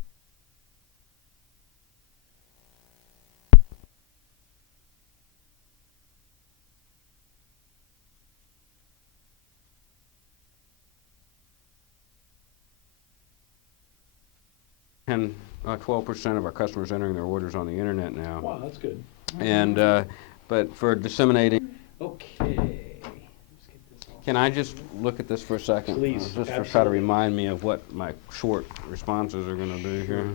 And 12% of our customers entering their orders on the internet now. Wow, that's good. And but for disseminating, Okay. can I just look at this for a second? Please, Just to try to absolutely. remind me of what my short responses are going to be here.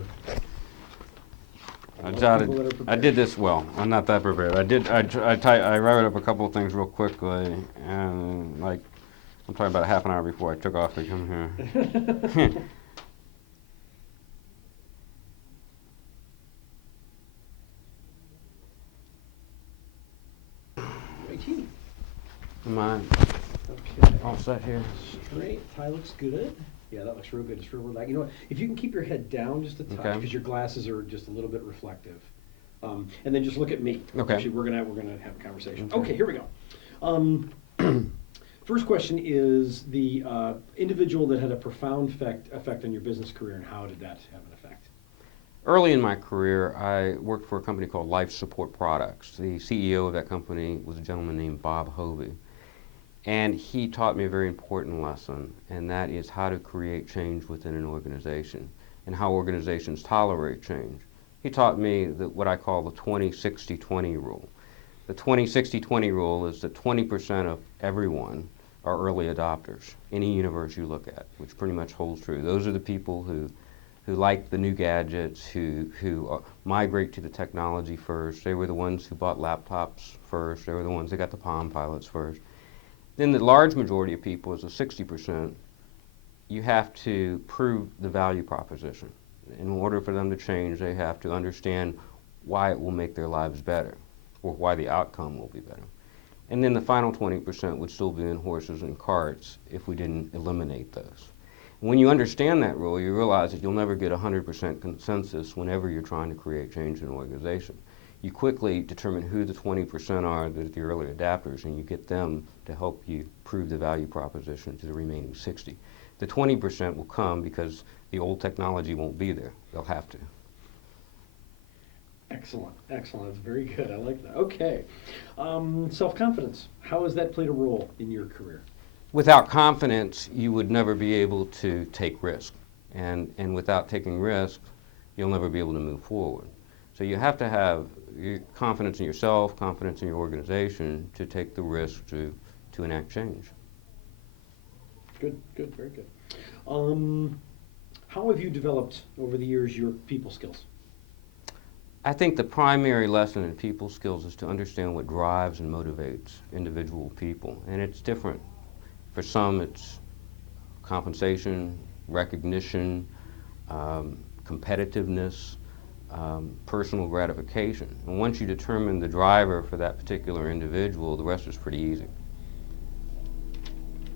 I Most jotted. people that are I prepared. did this well. I'm not that prepared. I wrote up a couple of things real quickly, and like I'm talking about a half an hour before I took off to come here. Righty. Am I Okay. all set here? Straight. Tie looks good. Yeah, that looks real good. It's real relaxed. You know what? If you can keep your head down just a touch, Okay. because your glasses are just a little bit reflective, and then just look at me. Okay. Actually, we're gonna have a conversation. Okay. Okay, here we go. First question is the individual that had a profound effect on your business career, and how did that have an effect? Early in my career, I worked for a company called Life Support Products. The CEO of that company was a gentleman named Bob Hovey. And he taught me a very important lesson, and that is how to create change within an organization and how organizations tolerate change. He taught me what I call the 20-60-20 rule. The 20-60-20 rule is that 20% of everyone are early adopters, any universe you look at, which pretty much holds true. Those are the people who like the new gadgets, who migrate to the technology first. They were the ones who bought laptops first. They were the ones that got the Palm Pilots first. Then the large majority of people, is the 60%, you have to prove the value proposition. In order for them to change, they have to understand why it will make their lives better, or why the outcome will be better. And then the final 20% would still be in horses and carts if we didn't eliminate those. When you understand that rule, you realize that you'll never get 100% consensus whenever you're trying to create change in an organization. You quickly determine who the 20% are, the early adapters, and you get them to help you prove the value proposition to the remaining 60. The 20% will come because the old technology won't be there. They'll have to. Excellent, excellent. That's very good. I like that. Okay. Self-confidence. How has that played a role in your career? Without confidence, you would never be able to take risk. And without taking risk, you'll never be able to move forward. So you have to have confidence in yourself, confidence in your organization to take the risk to enact change. Good, good, very good. How have you developed over the years your people skills? I think the primary lesson in people skills is to understand what drives and motivates individual people. And it's different. For some, it's compensation, recognition, competitiveness, personal gratification. And once you determine the driver for that particular individual, the rest is pretty easy.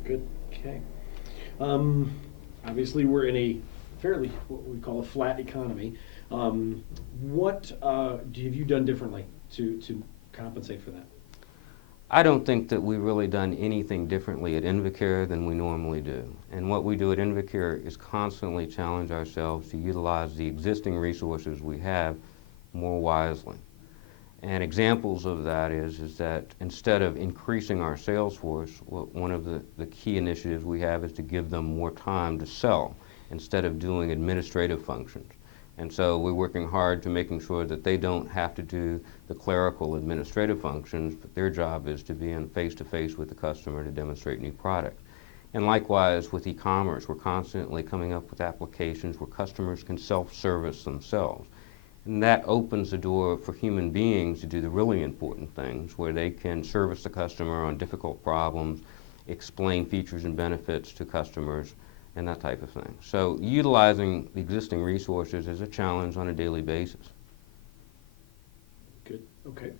Good, okay. Obviously, we're in a fairly, what we call a flat economy. What have you done differently to compensate for that? I don't think that we've really done anything differently at Invacare than we normally do. And what we do at Invacare is constantly challenge ourselves to utilize the existing resources we have more wisely. And examples of that is that instead of increasing our sales force, one of the key initiatives we have is to give them more time to sell instead of doing administrative functions. And so we're working hard to making sure that they don't have to do the clerical administrative functions, but their job is to be in face-to-face with the customer to demonstrate new product. And likewise with e-commerce, we're constantly coming up with applications where customers can self-service themselves. And that opens the door for human beings to do the really important things, where they can service the customer on difficult problems, explain features and benefits to customers, and that type of thing. So utilizing the existing resources is a challenge on a daily basis. Good, okay.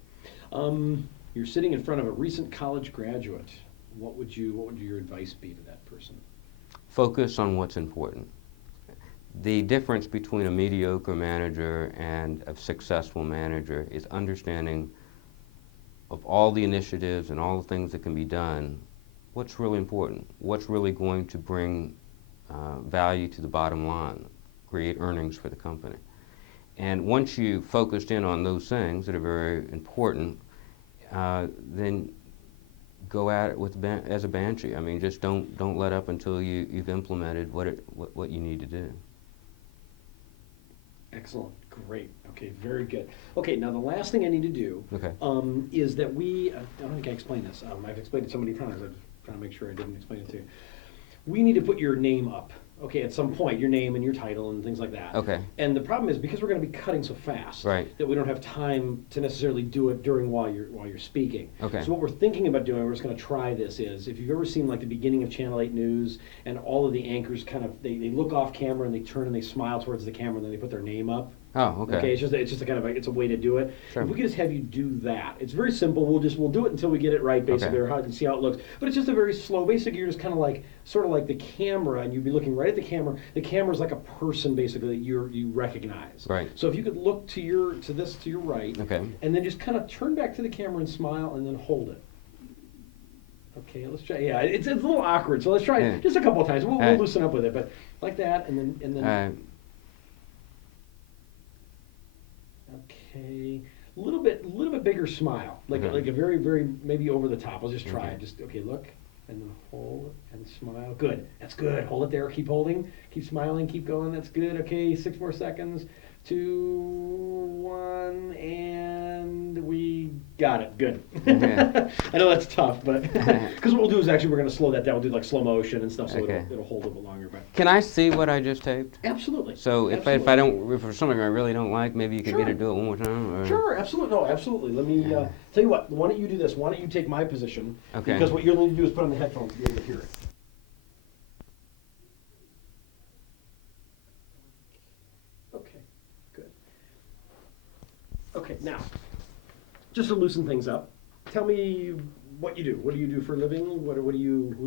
You're sitting in front of a recent college graduate. What would your advice be to that person? Focus on what's important. The difference between a mediocre manager and a successful manager is understanding of all the initiatives and all the things that can be done, what's really important, what's really going to bring value to the bottom line, create earnings for the company. And once you focused in on those things that are very important, then go at it with as a banshee. I mean, just don't let up until you've implemented what you need to do. Excellent, great, okay, very good. Okay, now the last thing I need to do Okay. Is that I don't think I explained this. I've explained it so many times, I'm trying to make sure I didn't explain it to you. We need to put your name up, okay, at some point, your name and your title and things like that. Okay. And the problem is, because we're going to be cutting so fast, Right. that we don't have time to necessarily do it while you're speaking. Okay. So what we're thinking about doing, we're just going to try this, is if you've ever seen like the beginning of Channel 8 News, and all of the anchors kind of, they look off camera and they turn and they smile towards the camera and then they put their name up. Oh, okay. Okay, it's just a kind of it's a way to do it. Sure. If we could just have you do that, it's very simple. We'll do it until we get it right, basically, Okay. or see how it looks. But it's just a very slow. Basically, you're just kind of like sort of like the camera, and you'd be looking right at the camera. The camera's like a person, basically, that you recognize. Right. So if you could look to your right, Okay. and then just kind of turn back to the camera and smile, and then hold it. Okay, let's try. Yeah, it's a little awkward, so let's try it just a couple of times. We'll loosen up with it, but like that, and then. Okay, a little bit bigger smile, like a very, very maybe over the top. I'll just try it. Just okay, look, and then hold and smile. Good, that's good. Hold it there. Keep holding. Keep smiling. Keep going. That's good. Okay, 6 more seconds. 2, 1, and we got it. Good. Okay. I know that's tough, but because what we'll do is actually we're going to slow that down. We'll do like slow motion and stuff, so Okay. it'll hold a bit longer. But Can I see what I just taped? absolutely. So if Absolutely. if there's something I really don't like, maybe you could get her to do it one more time? Or? Sure, absolutely. No, absolutely. Let me tell you what. Why don't you do this? Why don't you take my position? Okay. Because what you'll need to do is put on the headphones to be able to hear it. Okay, good. Okay, now, just to loosen things up, tell me what you do. What do you do for a living? Who do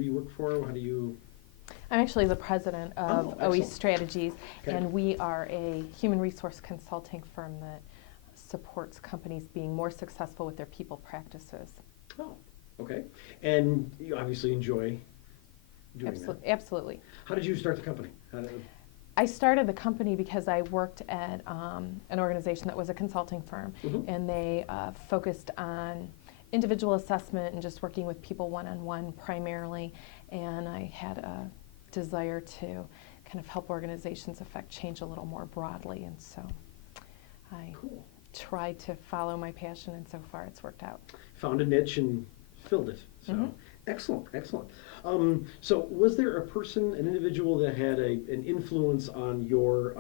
you work for? How do you? I'm actually the president of OE excellent. Strategies, Okay. and we are a human resource consulting firm that supports companies being more successful with their people practices. Oh, okay. And you obviously enjoy doing that. Absolutely. How did you start the company? I started the company because I worked at an organization that was a consulting firm, and they focused on individual assessment and just working with people one-on-one primarily, and I had a desire to kind of help organizations affect change a little more broadly, and so I tried to follow my passion, and so far it's worked out. Found a niche and filled it. So excellent, excellent. So was there a person, an individual that had an influence on your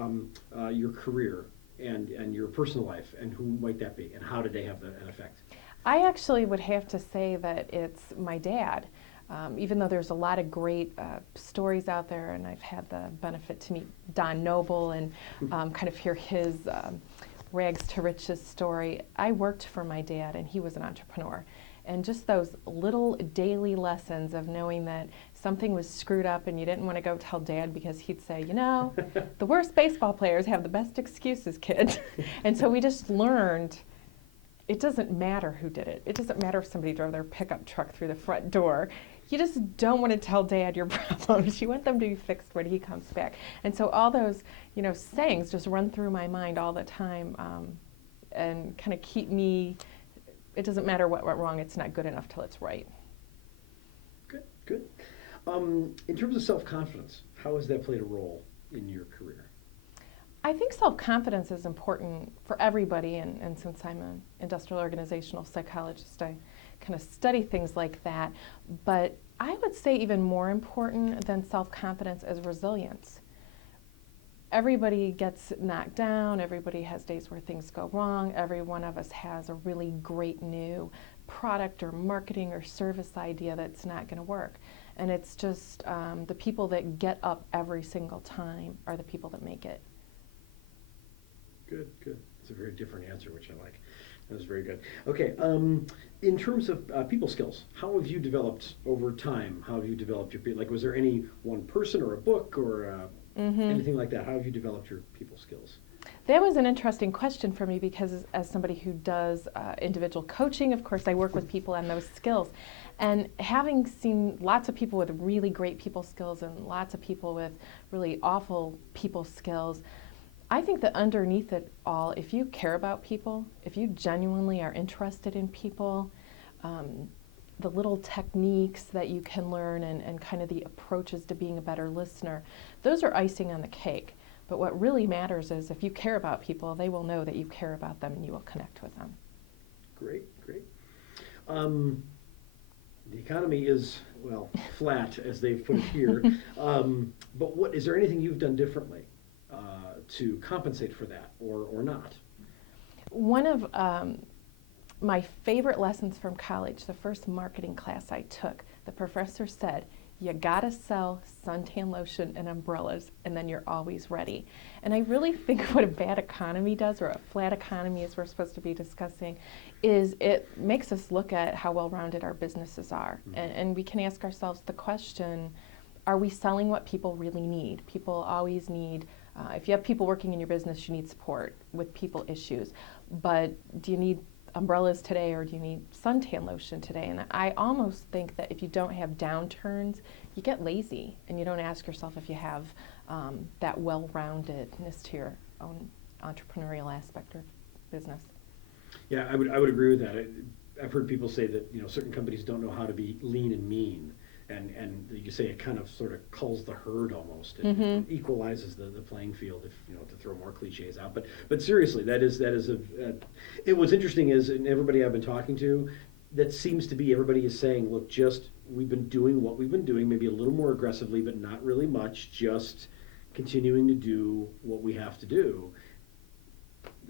career and your personal life, and who might that be, and how did they have an effect? I actually would have to say that it's my dad. Even though there's a lot of great stories out there, and I've had the benefit to meet Don Noble and kind of hear his rags to riches story, I worked for my dad, and he was an entrepreneur. And just those little daily lessons of knowing that something was screwed up and you didn't want to go tell Dad, because he'd say, you know, the worst baseball players have the best excuses, kid. And so we just learned it doesn't matter who did it. It doesn't matter if somebody drove their pickup truck through the front door. You just don't want to tell Dad your problems. You want them to be fixed when he comes back. And so all those, sayings just run through my mind all the time, and kind of keep me. It doesn't matter what went wrong. It's not good enough till it's right. Good, good. In terms of self-confidence, how has that played a role in your career? I think self-confidence is important for everybody, and since I'm an industrial organizational psychologist, I kind of study things like that. But I would say even more important than self-confidence is resilience. everybody gets knocked down, everybody has days where things go wrong, every one of us has a really great new product or marketing or service idea that's not going to work. And it's just the people that get up every single time are the people that make it. Good, good. It's a very different answer, which I like. That was very good. Okay, in terms of people skills, how have you developed over time? How have you developed your people? Like, was there any one person or a book or anything like that? How have you developed your people skills? That was an interesting question for me because as somebody who does individual coaching, of course, I work with people on those skills. And having seen lots of people with really great people skills and lots of people with really awful people skills, I think that underneath it all, if you care about people, if you genuinely are interested in people, the little techniques that you can learn and kind of the approaches to being a better listener, those are icing on the cake. But what really matters is if you care about people, they will know that you care about them and you will connect with them. Great, great. The economy is, well, flat, as they've put it here. But what is there anything you've done differently to compensate for that, or not? One of my favorite lessons from college, the first marketing class I took, the professor said, you gotta sell suntan lotion and umbrellas, and then you're always ready. And I really think what a bad economy does, or a flat economy as we're supposed to be discussing, is it makes us look at how well-rounded our businesses are. And we can ask ourselves the question, are we selling what people really need? People always need, if you have people working in your business, you need support with people issues. But do you need umbrellas today, or do you need suntan lotion today? And I almost think that if you don't have downturns, you get lazy and you don't ask yourself if you have that well-roundedness to your own entrepreneurial aspect or business. Yeah, I would agree with that. I've heard people say that certain companies don't know how to be lean and mean, and you say it kind of sort of culls the herd almost. It equalizes the playing field, if to throw more cliches out. But seriously, that is what's interesting is, and everybody I've been talking to, that seems to be everybody is saying, look, just we've been doing what we've been doing, maybe a little more aggressively, but not really much. Just continuing to do what we have to do.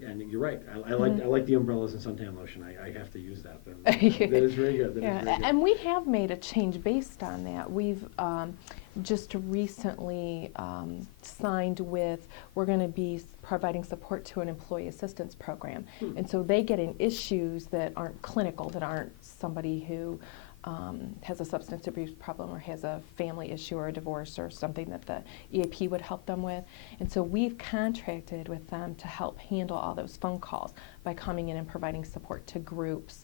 And you're right. I like the umbrellas and suntan lotion. I have to use that. That is very good. That is very good. And we have made a change based on that. We've just recently signed with, we're going to be providing support to an employee assistance program. And so they get in issues that aren't clinical, that aren't somebody who has a substance abuse problem or has a family issue or a divorce or something that the EAP would help them with. And so we've contracted with them to help handle all those phone calls by coming in and providing support to groups,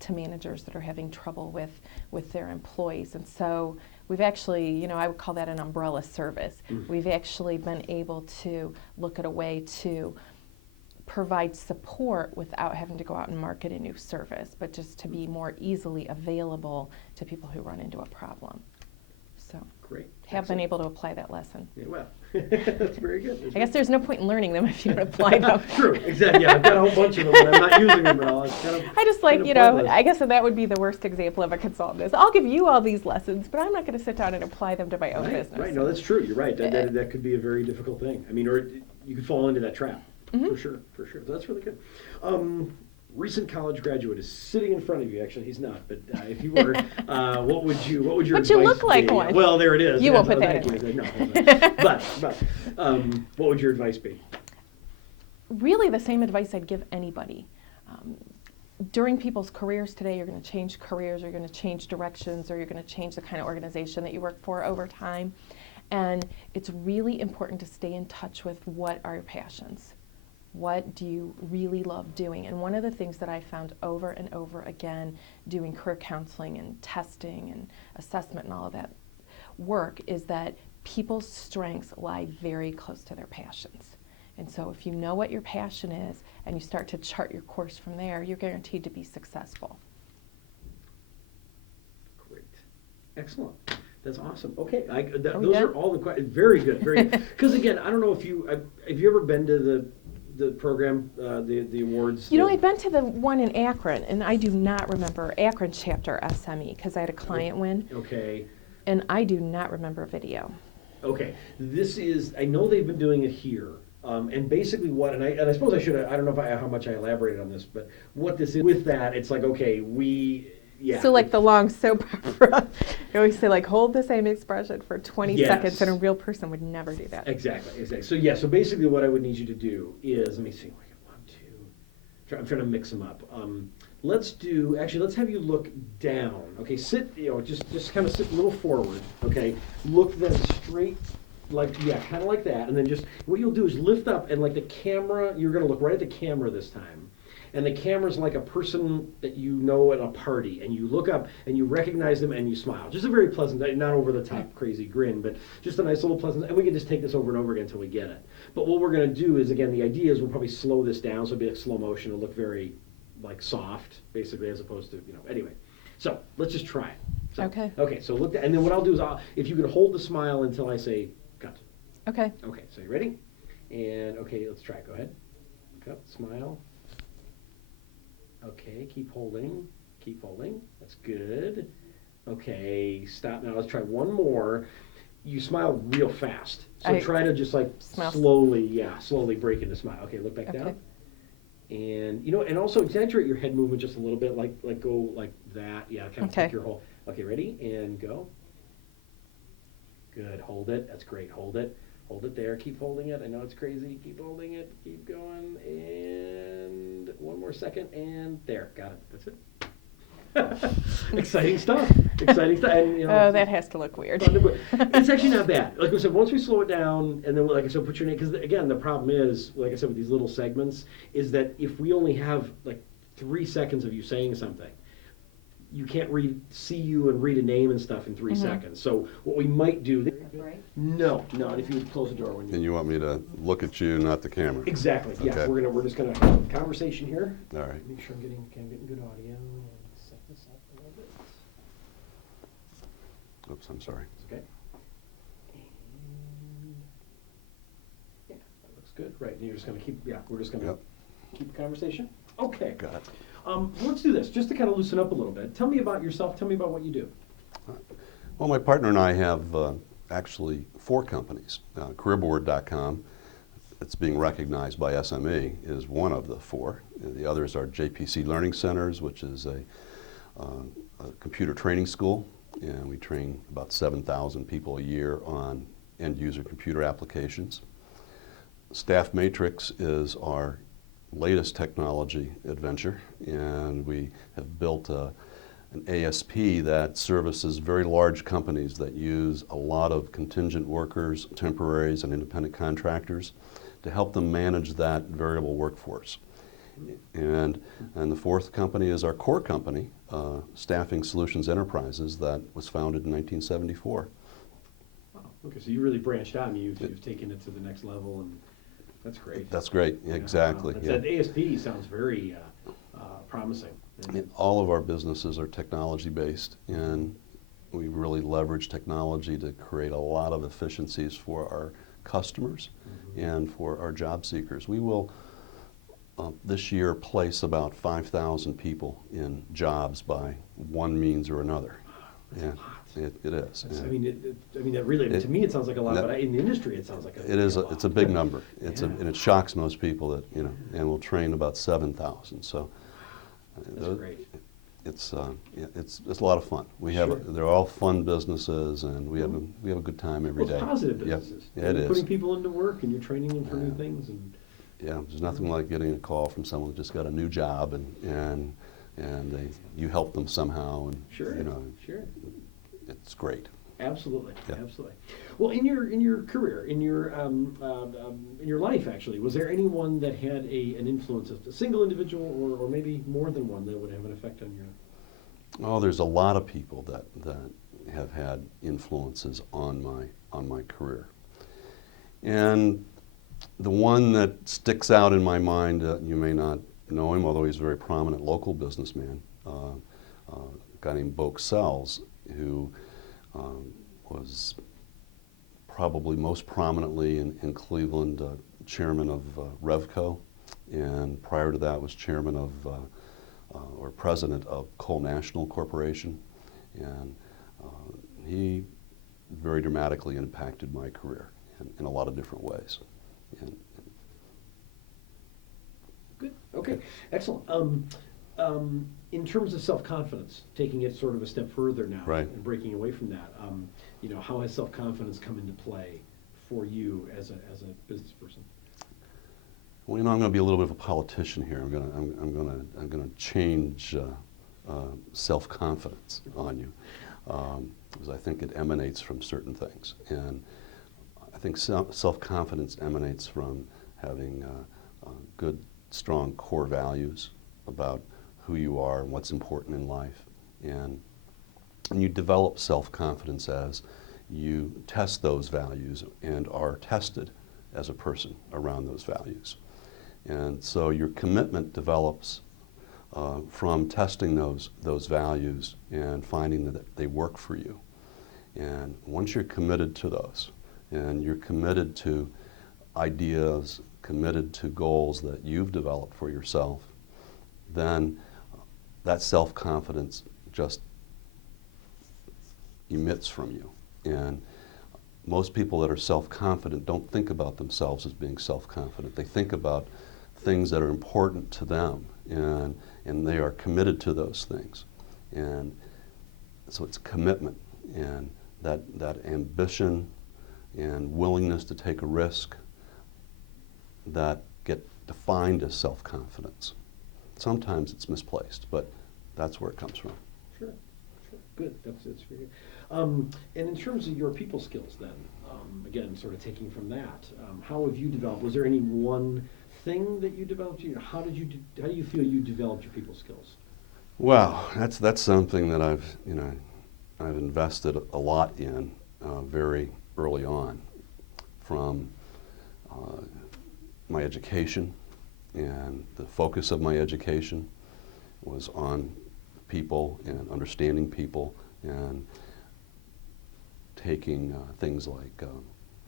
to managers that are having trouble with their employees. And so we've actually, I would call that an umbrella service. We've actually been able to look at a way to provide support without having to go out and market a new service, but just to be more easily available to people who run into a problem. So great. Have been able to apply that lesson. Yeah, well, that's very good. I guess there's no point in learning them if you don't apply them. True, exactly. Yeah, I've got a whole bunch of them, and I'm not using them at all. It's kind of, I just like, I guess that would be the worst example of a consultant is, I'll give you all these lessons, but I'm not going to sit down and apply them to my own business. Right, no, that's true. You're right. That could be a very difficult thing. I mean, or you could fall into that trap. For sure. That's really good. Recent college graduate is sitting in front of you. Actually, he's not. But if you were, what would your advice you look like be? one. Well, there it is. You won't put that in. No. But what would your advice be? Really, the same advice I'd give anybody. During people's careers today, you're going to change careers, you're going to change directions, or you're going to change the kind of organization that you work for over time. And it's really important to stay in touch with what are your passions. What do you really love doing? And one of the things that I found over and over again doing career counseling and testing and assessment and all of that work is that people's strengths lie very close to their passions. And so if you know what your passion is and you start to chart your course from there, you're guaranteed to be successful. Great. Excellent. That's awesome. Okay, those are all the questions. Very good, very good. Because again, I don't know if have you ever been to the program, the awards? I've been to the one in Akron, and I do not remember Akron chapter SME because I had a client win. Okay. And I do not remember video. Okay, this is, I know they've been doing it here. And basically and I suppose I should, I don't know how much I elaborated on this, but what this is, with that, it's like, okay, yeah. So like the long soap opera, I always say like hold the same expression for 20 seconds, and a real person would never do that. Exactly. So yeah, so basically what I would need you to do is, let me see, I'm trying to mix them up. Let's have you look down. Okay, sit, just kind of sit a little forward. Okay, look then straight, kind of like that. And then just, what you'll do is lift up, and like the camera, you're gonna look right at the camera this time. And the camera's like a person that you know at a party, and you look up and you recognize them and you smile. Just a very pleasant, not over the top crazy grin, but just a nice little pleasant, and we can just take this over and over again until we get it. But what we're gonna do is, again, the idea is we'll probably slow this down, so it'll be like slow motion, it'll look very like soft, basically, as opposed to, anyway. So let's just try it. So, okay, so look, and then what I'll do is, if you could hold the smile until I say cut. Okay. Okay, so you ready? And okay, let's try it, go ahead. Cut, smile. Okay, keep holding, that's good. Okay, stop now, let's try one more. You smile real fast, so try to just like slowly break into smile. Okay, look back down. And and also exaggerate your head movement just a little bit, like go like that. Yeah, kind of take your whole. Okay, ready and go. Good, hold it. That's great. Hold it there. Keep holding it. I know it's crazy. Keep holding it. Keep going. And one more second. And there, got it. That's it. Exciting stuff. And, that has to look weird. It's actually not bad. Like I said, once we slow it down, and then, like I said, put your name, because again, the problem is, like I said, with these little segments, is that if we only have like 3 seconds of you saying something, you can't see you and read a name and stuff in 3 seconds. So what we might do, no, if you would close the door when you. And you want me to look at you, not the camera? Exactly. Okay. Yeah. We're just gonna have a conversation here. All right. Make sure I'm getting good audio. Set this up a little bit. Oops, I'm sorry. It's okay. And yeah, that looks good. Right. And you're just gonna keep. Yeah, we're just gonna keep the conversation. Okay. Got it. Let's do this, just to kind of loosen up a little bit. Tell me about yourself. Tell me about what you do. Well, my partner and I have actually 4 companies. Careerboard.com, it's being recognized by DSMA, is one of the 4. The others are JPC Learning Centers, which is a computer training school, and we train about 7,000 people a year on end-user computer applications. Staff Matrix is our latest technology adventure, and we have built an ASP that services very large companies that use a lot of contingent workers, temporaries, and independent contractors to help them manage that variable workforce. And the 4th company is our core company, Staffing Solutions Enterprises, that was founded in 1974. Wow. Okay, so you really branched out, and you've taken it to the next level, and that's great. That's great, exactly. That ASP sounds very promising. All of our businesses are technology-based, and we really leverage technology to create a lot of efficiencies for our customers and for our job seekers. We will, this year, place about 5,000 people in jobs by one means or another. That's a lot. It is. I mean, that really, to me, it sounds like a lot, but in the industry, it sounds like a lot. It's a big number. And it shocks most people that, and we'll train about 7,000. So that's great. It's a lot of fun. They're all fun businesses, and we have a good time every day. It's positive businesses. Yeah, it is. Putting people into work, and you're training them for new things. And yeah, there's nothing like getting a call from someone who just got a new job, and you help them somehow, and sure. It's great. Absolutely, absolutely. Well, in your career, in your life, actually, was there anyone that had an influence, a single individual, or maybe more than one, that would have an effect on your? Oh, there's a lot of people that have had influences on my career, and the one that sticks out in my mind, you may not know him, although he's a very prominent local businessman, a guy named Boke Sells, who was probably most prominently in Cleveland chairman of Revco, and prior to that was chairman of or president of Coal National Corporation, and he very dramatically impacted my career in a lot of different ways. And Good. Okay. Excellent. In terms of self-confidence, taking it sort of a step further now, Right. and breaking away from that, you know, how has self-confidence come into play for you as a business person? Well, you know, I'm going to be a little bit of a politician here. I'm going to change self-confidence on you, because I think it emanates from certain things, and I think self-confidence emanates from having good, strong core values about who you are and what's important in life, and you develop self-confidence as you test those values and are tested as a person around those values. And so your commitment develops from testing those values and finding that they work for you. And once you're committed to those, and you're committed to ideas, committed to goals that you've developed for yourself, then that self-confidence just emits from you. And most people that are self-confident don't think about themselves as being self-confident. They think about things that are important to them, and they are committed to those things. And so it's commitment, and that ambition and willingness to take a risk that get defined as self-confidence. Sometimes it's misplaced, but that's where it comes from. Sure, sure. Good. That's very good. And in terms of your people skills then, again, sort of taking from that, how have you developed? Was there any one thing that you developed? How do you feel you developed your people skills? Well, that's something that I've invested a lot in very early on, from my education, and the focus of my education was on people and understanding people, and taking things like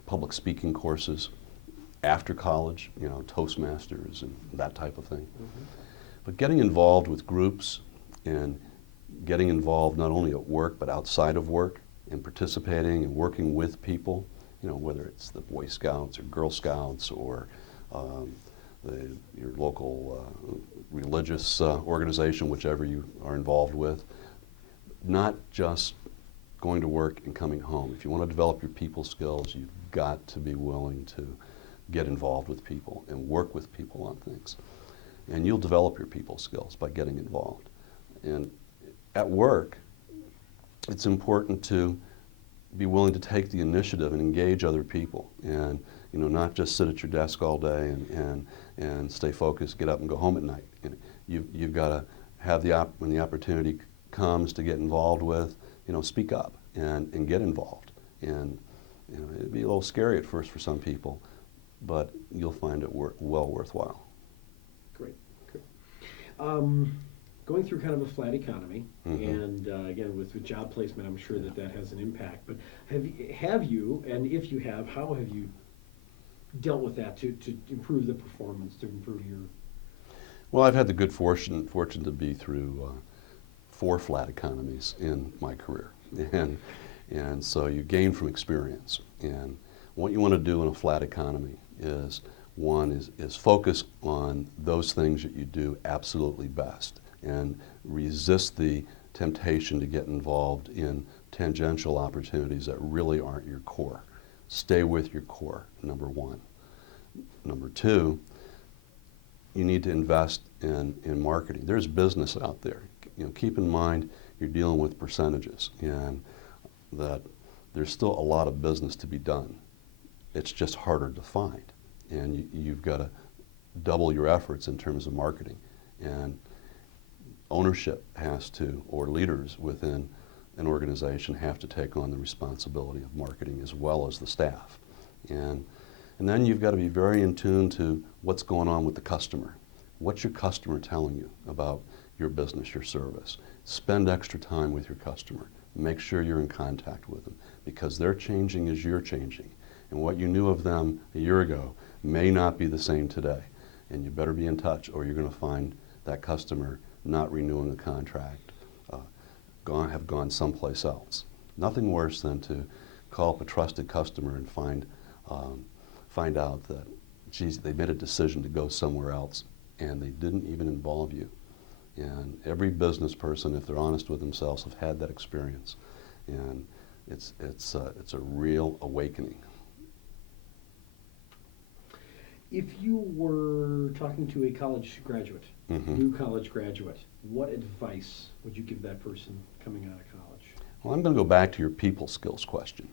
public speaking courses after college, you know, Toastmasters and that type of thing. Mm-hmm. But getting involved with groups and getting involved not only at work but outside of work, and participating and working with people, you know, whether it's the Boy Scouts or Girl Scouts or your local religious organization, whichever you are involved with, not just going to work and coming home. If you want to develop your people skills, you've got to be willing to get involved with people and work with people on things. And you'll develop your people skills by getting involved. And at work, it's important to be willing to take the initiative and engage other people, and you know, not just sit at your desk all day and stay focused, get up and go home at night. You've got to have when the opportunity comes to get involved with, you know, speak up and get involved. And you know, it'd be a little scary at first for some people, but you'll find it well worthwhile. Great, good. Going through kind of a flat economy, mm-hmm. and again with job placement, I'm sure that has an impact. But have you, and if you have, how have you dealt with that to improve the performance, to improve your? Well, I've had the good fortune to be through 4 flat economies in my career, and so you gain from experience. And what you want to do in a flat economy is, one is focus on those things that you do absolutely best, and resist the temptation to get involved in tangential opportunities that really aren't your core. Stay with your core, number 1. Number 2, you need to invest in marketing. There's business out there. You know, keep in mind you're dealing with percentages, and that there's still a lot of business to be done. It's just harder to find, and you've got to double your efforts in terms of marketing. And ownership has to, or leaders within an organization have to take on the responsibility of marketing as well as the staff. And then you've got to be very in tune to what's going on with the customer. What's your customer telling you about your business, your service? Spend extra time with your customer. Make sure you're in contact with them, because they're changing as you're changing. And what you knew of them a year ago may not be the same today. And you better be in touch, or you're going to find that customer not renewing a contract, have gone someplace else. Nothing worse than to call up a trusted customer and find out that, geez, they made a decision to go somewhere else and they didn't even involve you. And every business person, if they're honest with themselves, have had that experience. And it's a real awakening. If you were talking to a college graduate, new college graduate, what advice would you give that person coming out of college? Well, I'm going to go back to your people skills question.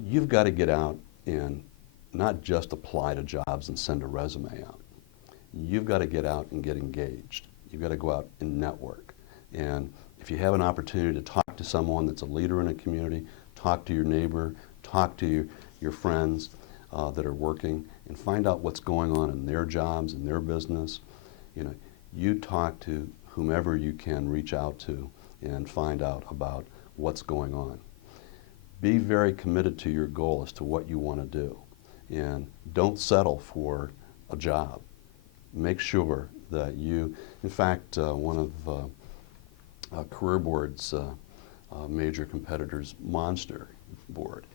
You've got to get out and not just apply to jobs and send a resume out. You've got to get out and get engaged. You've got to go out and network. And if you have an opportunity to talk to someone that's a leader in a community, talk to your neighbor, talk to your friends that are working, and find out what's going on in their jobs and their business. You know, you talk to whomever you can reach out to and find out about what's going on. Be very committed to your goal as to what you want to do, and don't settle for a job. Make sure that you, in fact, one of Career Board's major competitors, Monster Board,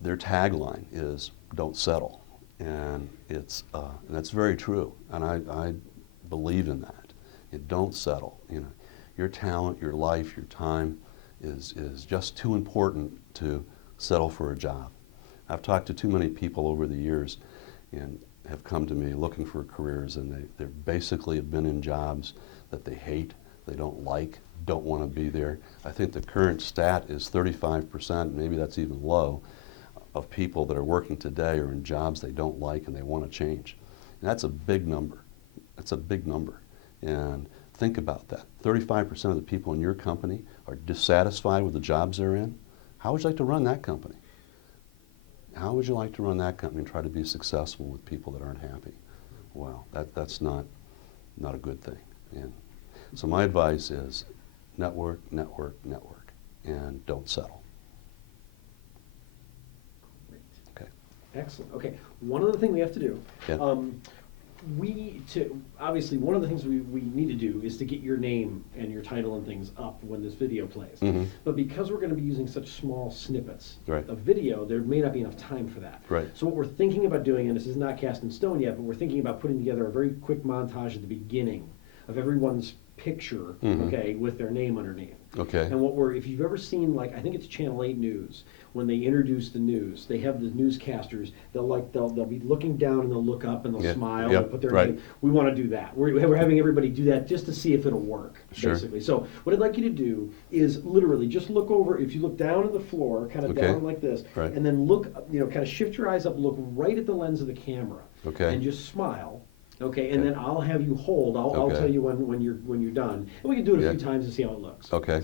their tagline is "Don't settle," and that's very true, and I believe in that. Don't settle. You know, your talent, your life, your time is just too important to settle for a job. I've talked to too many people over the years, and have come to me looking for careers, and they basically have been in jobs that they hate, they don't like, don't want to be there. I think the current stat is 35%, maybe that's even low, of people that are working today are in jobs they don't like and they want to change. And that's a big number. That's a big number. And think about that. 35% of the people in your company are dissatisfied with the jobs they're in. How would you like to run that company? How would you like to run that company and try to be successful with people that aren't happy? Well, that's not a good thing. And so my advice is network, network, network, and don't settle. Excellent. Okay. One other thing we have to do. Yeah. Obviously, one of the things we need to do is to get your name and your title and things up when this video plays. But because we're going to be using such small snippets of video, there may not be enough time for that. Right. So what we're thinking about doing, and this is not cast in stone yet, but we're thinking about putting together a very quick montage at the beginning of everyone's picture, okay, with their name underneath. Okay. And if you've ever seen, like, I think it's Channel 8 News, when they introduce the news, they have the newscasters, they'll be looking down and they'll look up and they'll smile and put their name. We want to do that. We're having everybody do that just to see if it'll work, basically. So what I'd like you to do is literally just look over, if you look down at the floor, kind of down like this, and then look, kind of shift your eyes up, look right at the lens of the camera, and just smile. Okay, and then I'll have you hold. I'll tell you when you're done, and we can do it a few times and see how it looks. Okay.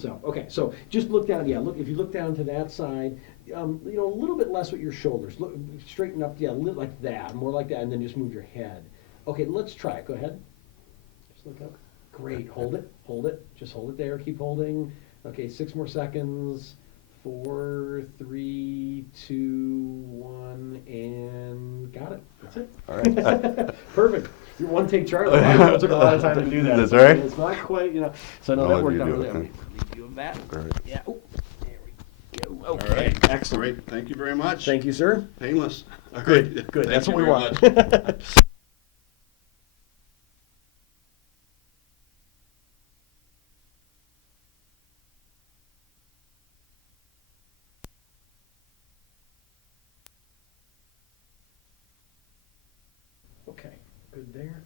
So just look down. Yeah, look. If you look down to that side, a little bit less with your shoulders. Look, straighten up. Yeah, like that, more like that, and then just move your head. Okay, let's try it. Go ahead. Just look up. Great. Hold it. Hold it. Just hold it there. Keep holding. Okay, 6 more seconds. 4, 3, 2, 1, and got it. That's it. All right. Perfect. You're one take Charlie. It took a lot of time to do that. That's right. It's not quite, So no, that worked out really well. Let me do that. All right. Yeah. Oh, there we go. Okay. All right. Excellent. Great. Thank you very much. Thank you, sir. Painless. All Good. right. Good. Thank That's you what we very want. much. Okay. Good there.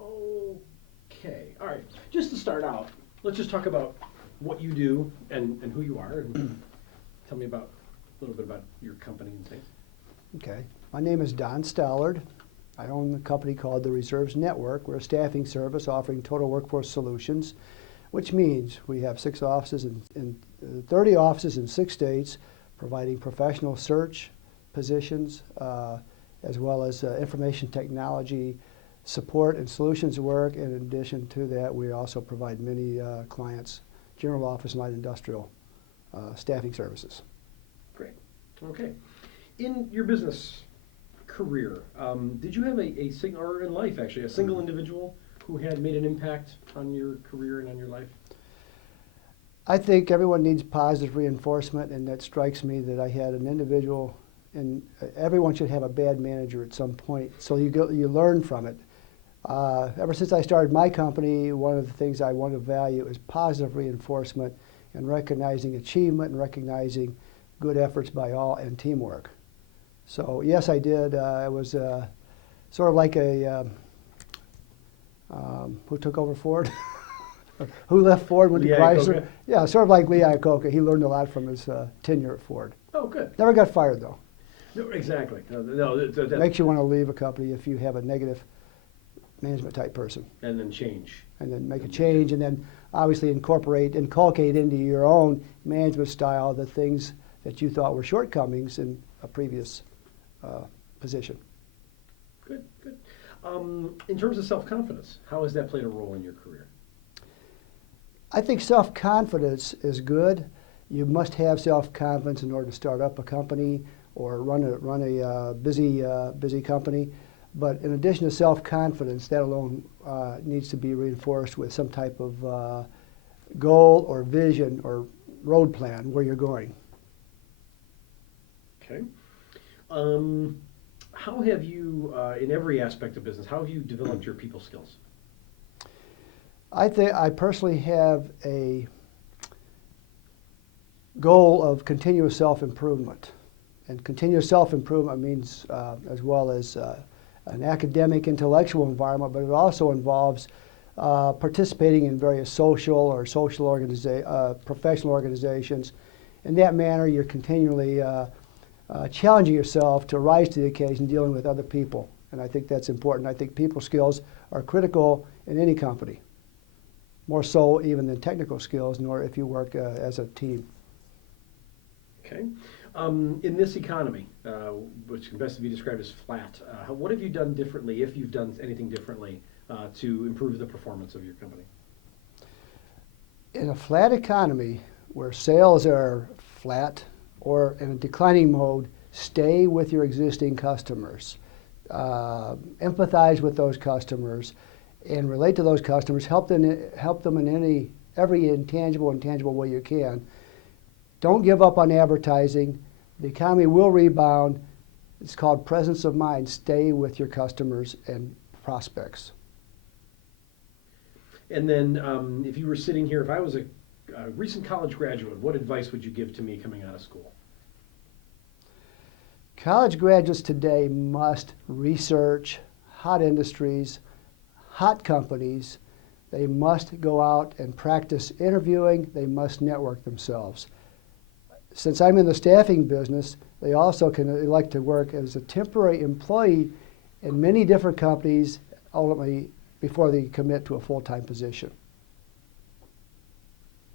Okay. All right. Just to start out, let's just talk about what you do and who you are, and tell me a little bit about your company and things. Okay. My name is Don Stallard. I own a company called the Reserves Network. We're a staffing service offering total workforce solutions, which means we have 6 offices in 30 offices in 6 states, providing professional search positions, as well as information technology support and solutions work. In addition to that, we also provide many clients general office and light industrial staffing services. Great. Okay. In your business career, did you have a single, or in life actually, a single individual who had made an impact on your career and on your life? I think everyone needs positive reinforcement, and that strikes me that I had an individual, and everyone should have a bad manager at some point, so you learn from it. Ever since I started my company, one of the things I want to value is positive reinforcement and recognizing achievement and recognizing good efforts by all and teamwork. So yes, I did. It was sort of like a, who took over Ford? Who left Ford, went to Lee Chrysler? Iacocca? Yeah, sort of like Lee Iacocca. He learned a lot from his tenure at Ford. Oh, good. Never got fired, though. No, exactly. No, Makes you want to leave a company if you have a negative management type person. And then change. And then make a change, and then obviously inculcate into your own management style the things that you thought were shortcomings in a previous position. Good, good. In terms of self-confidence, how has that played a role in your career? I think self-confidence is good. You must have self-confidence in order to start up a company or run a busy company. But in addition to self-confidence, that alone needs to be reinforced with some type of goal or vision or road plan where you're going. Okay. How have you, in every aspect of business, how have you developed your people skills? I think I personally have a goal of continuous self-improvement. And continuous self-improvement means as well as an academic, intellectual environment, but it also involves participating in various social professional organizations. In that manner, you're continually challenging yourself to rise to the occasion dealing with other people. And I think that's important. I think people skills are critical in any company, more so even than technical skills, nor if you work as a team. Okay. In this economy, which can best be described as flat, what have you done differently, if you've done anything differently, to improve the performance of your company? In a flat economy where sales are flat or in a declining mode, stay with your existing customers. Empathize with those customers and relate to those customers. Help them in every intangible and tangible way you can. Don't give up on advertising. The economy will rebound. It's called presence of mind. Stay with your customers and prospects. And then if you were sitting here, if I was a recent college graduate, what advice would you give to me coming out of school? College graduates today must research hot industries, hot companies. They must go out and practice interviewing. They must network themselves. Since I'm in the staffing business, they also can elect to work as a temporary employee in many different companies, ultimately before they commit to a full-time position.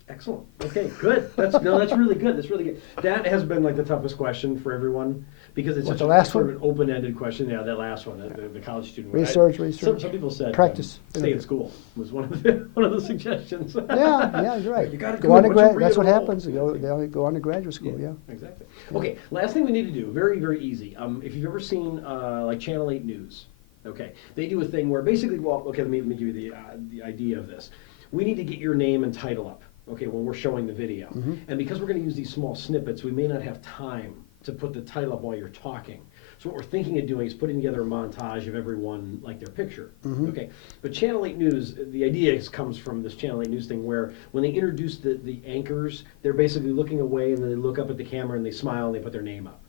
Excellent. Okay, good. That's really good. That's really good. That has been like the toughest question for everyone because it's such a sort of an open-ended question. Yeah, that last one, the college student. Research. Some people said practice. Stay in school was one of the suggestions. Yeah, you're right. You got to go on to that's what happens. They go on to graduate school. Yeah. Exactly. Okay. Last thing we need to do, very very easy. If you've ever seen like Channel 8 News, okay, they do a thing where basically, well, okay, let me give you the idea of this. We need to get your name and title up. Okay, when we're showing the video. Mm-hmm. And because we're going to use these small snippets, we may not have time to put the title up while you're talking. So what we're thinking of doing is putting together a montage of everyone, like their picture. Mm-hmm. Okay, but Channel 8 News, the idea comes from this Channel 8 News thing where when they introduce the anchors, they're basically looking away and then they look up at the camera and they smile and they put their name up.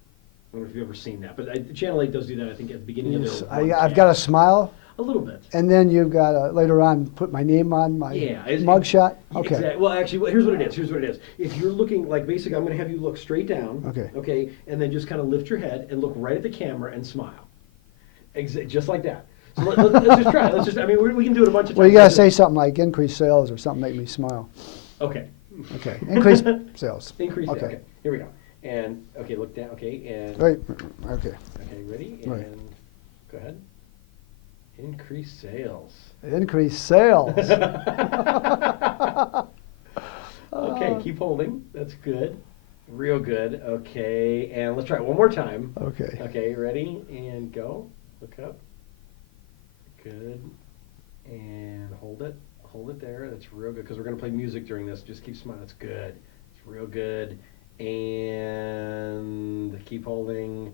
I don't know if you've ever seen that, but Channel 8 does do that, I think, at the beginning of their broadcast. I've got a smile. A little bit. And then you've got to, later on, put my name on my mugshot. Okay. Exactly. Well, actually, here's what it is. If you're looking, like, basically, I'm going to have you look straight down. Okay. Okay, and then just kind of lift your head and look right at the camera and smile. Just like that. So let's just try it. I mean, we can do it a bunch of times. Well, you got to say something like increase sales or something make me smile. Okay. Okay. Increase sales. Increase. Okay. Okay. Here we go. And okay, look down. Okay, and. Right. Okay. Okay, ready? And right. Go ahead. Increase sales. Increase sales. Okay, keep holding. That's good. Real good. Okay, and let's try it one more time. Okay. Okay, ready? And go. Look up. Good. And hold it there. That's real good, because we're going to play music during this. Just keep smiling. That's good. It's real good. And keep holding.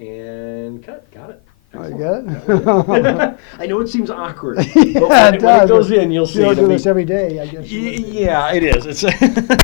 And cut. Got it. Oh, you got it? I know it seems awkward, Yeah, but when it it does. goes in, you'll see. You don't it'll do be- this every day, I guess. You wouldn't. Yeah, it is. It's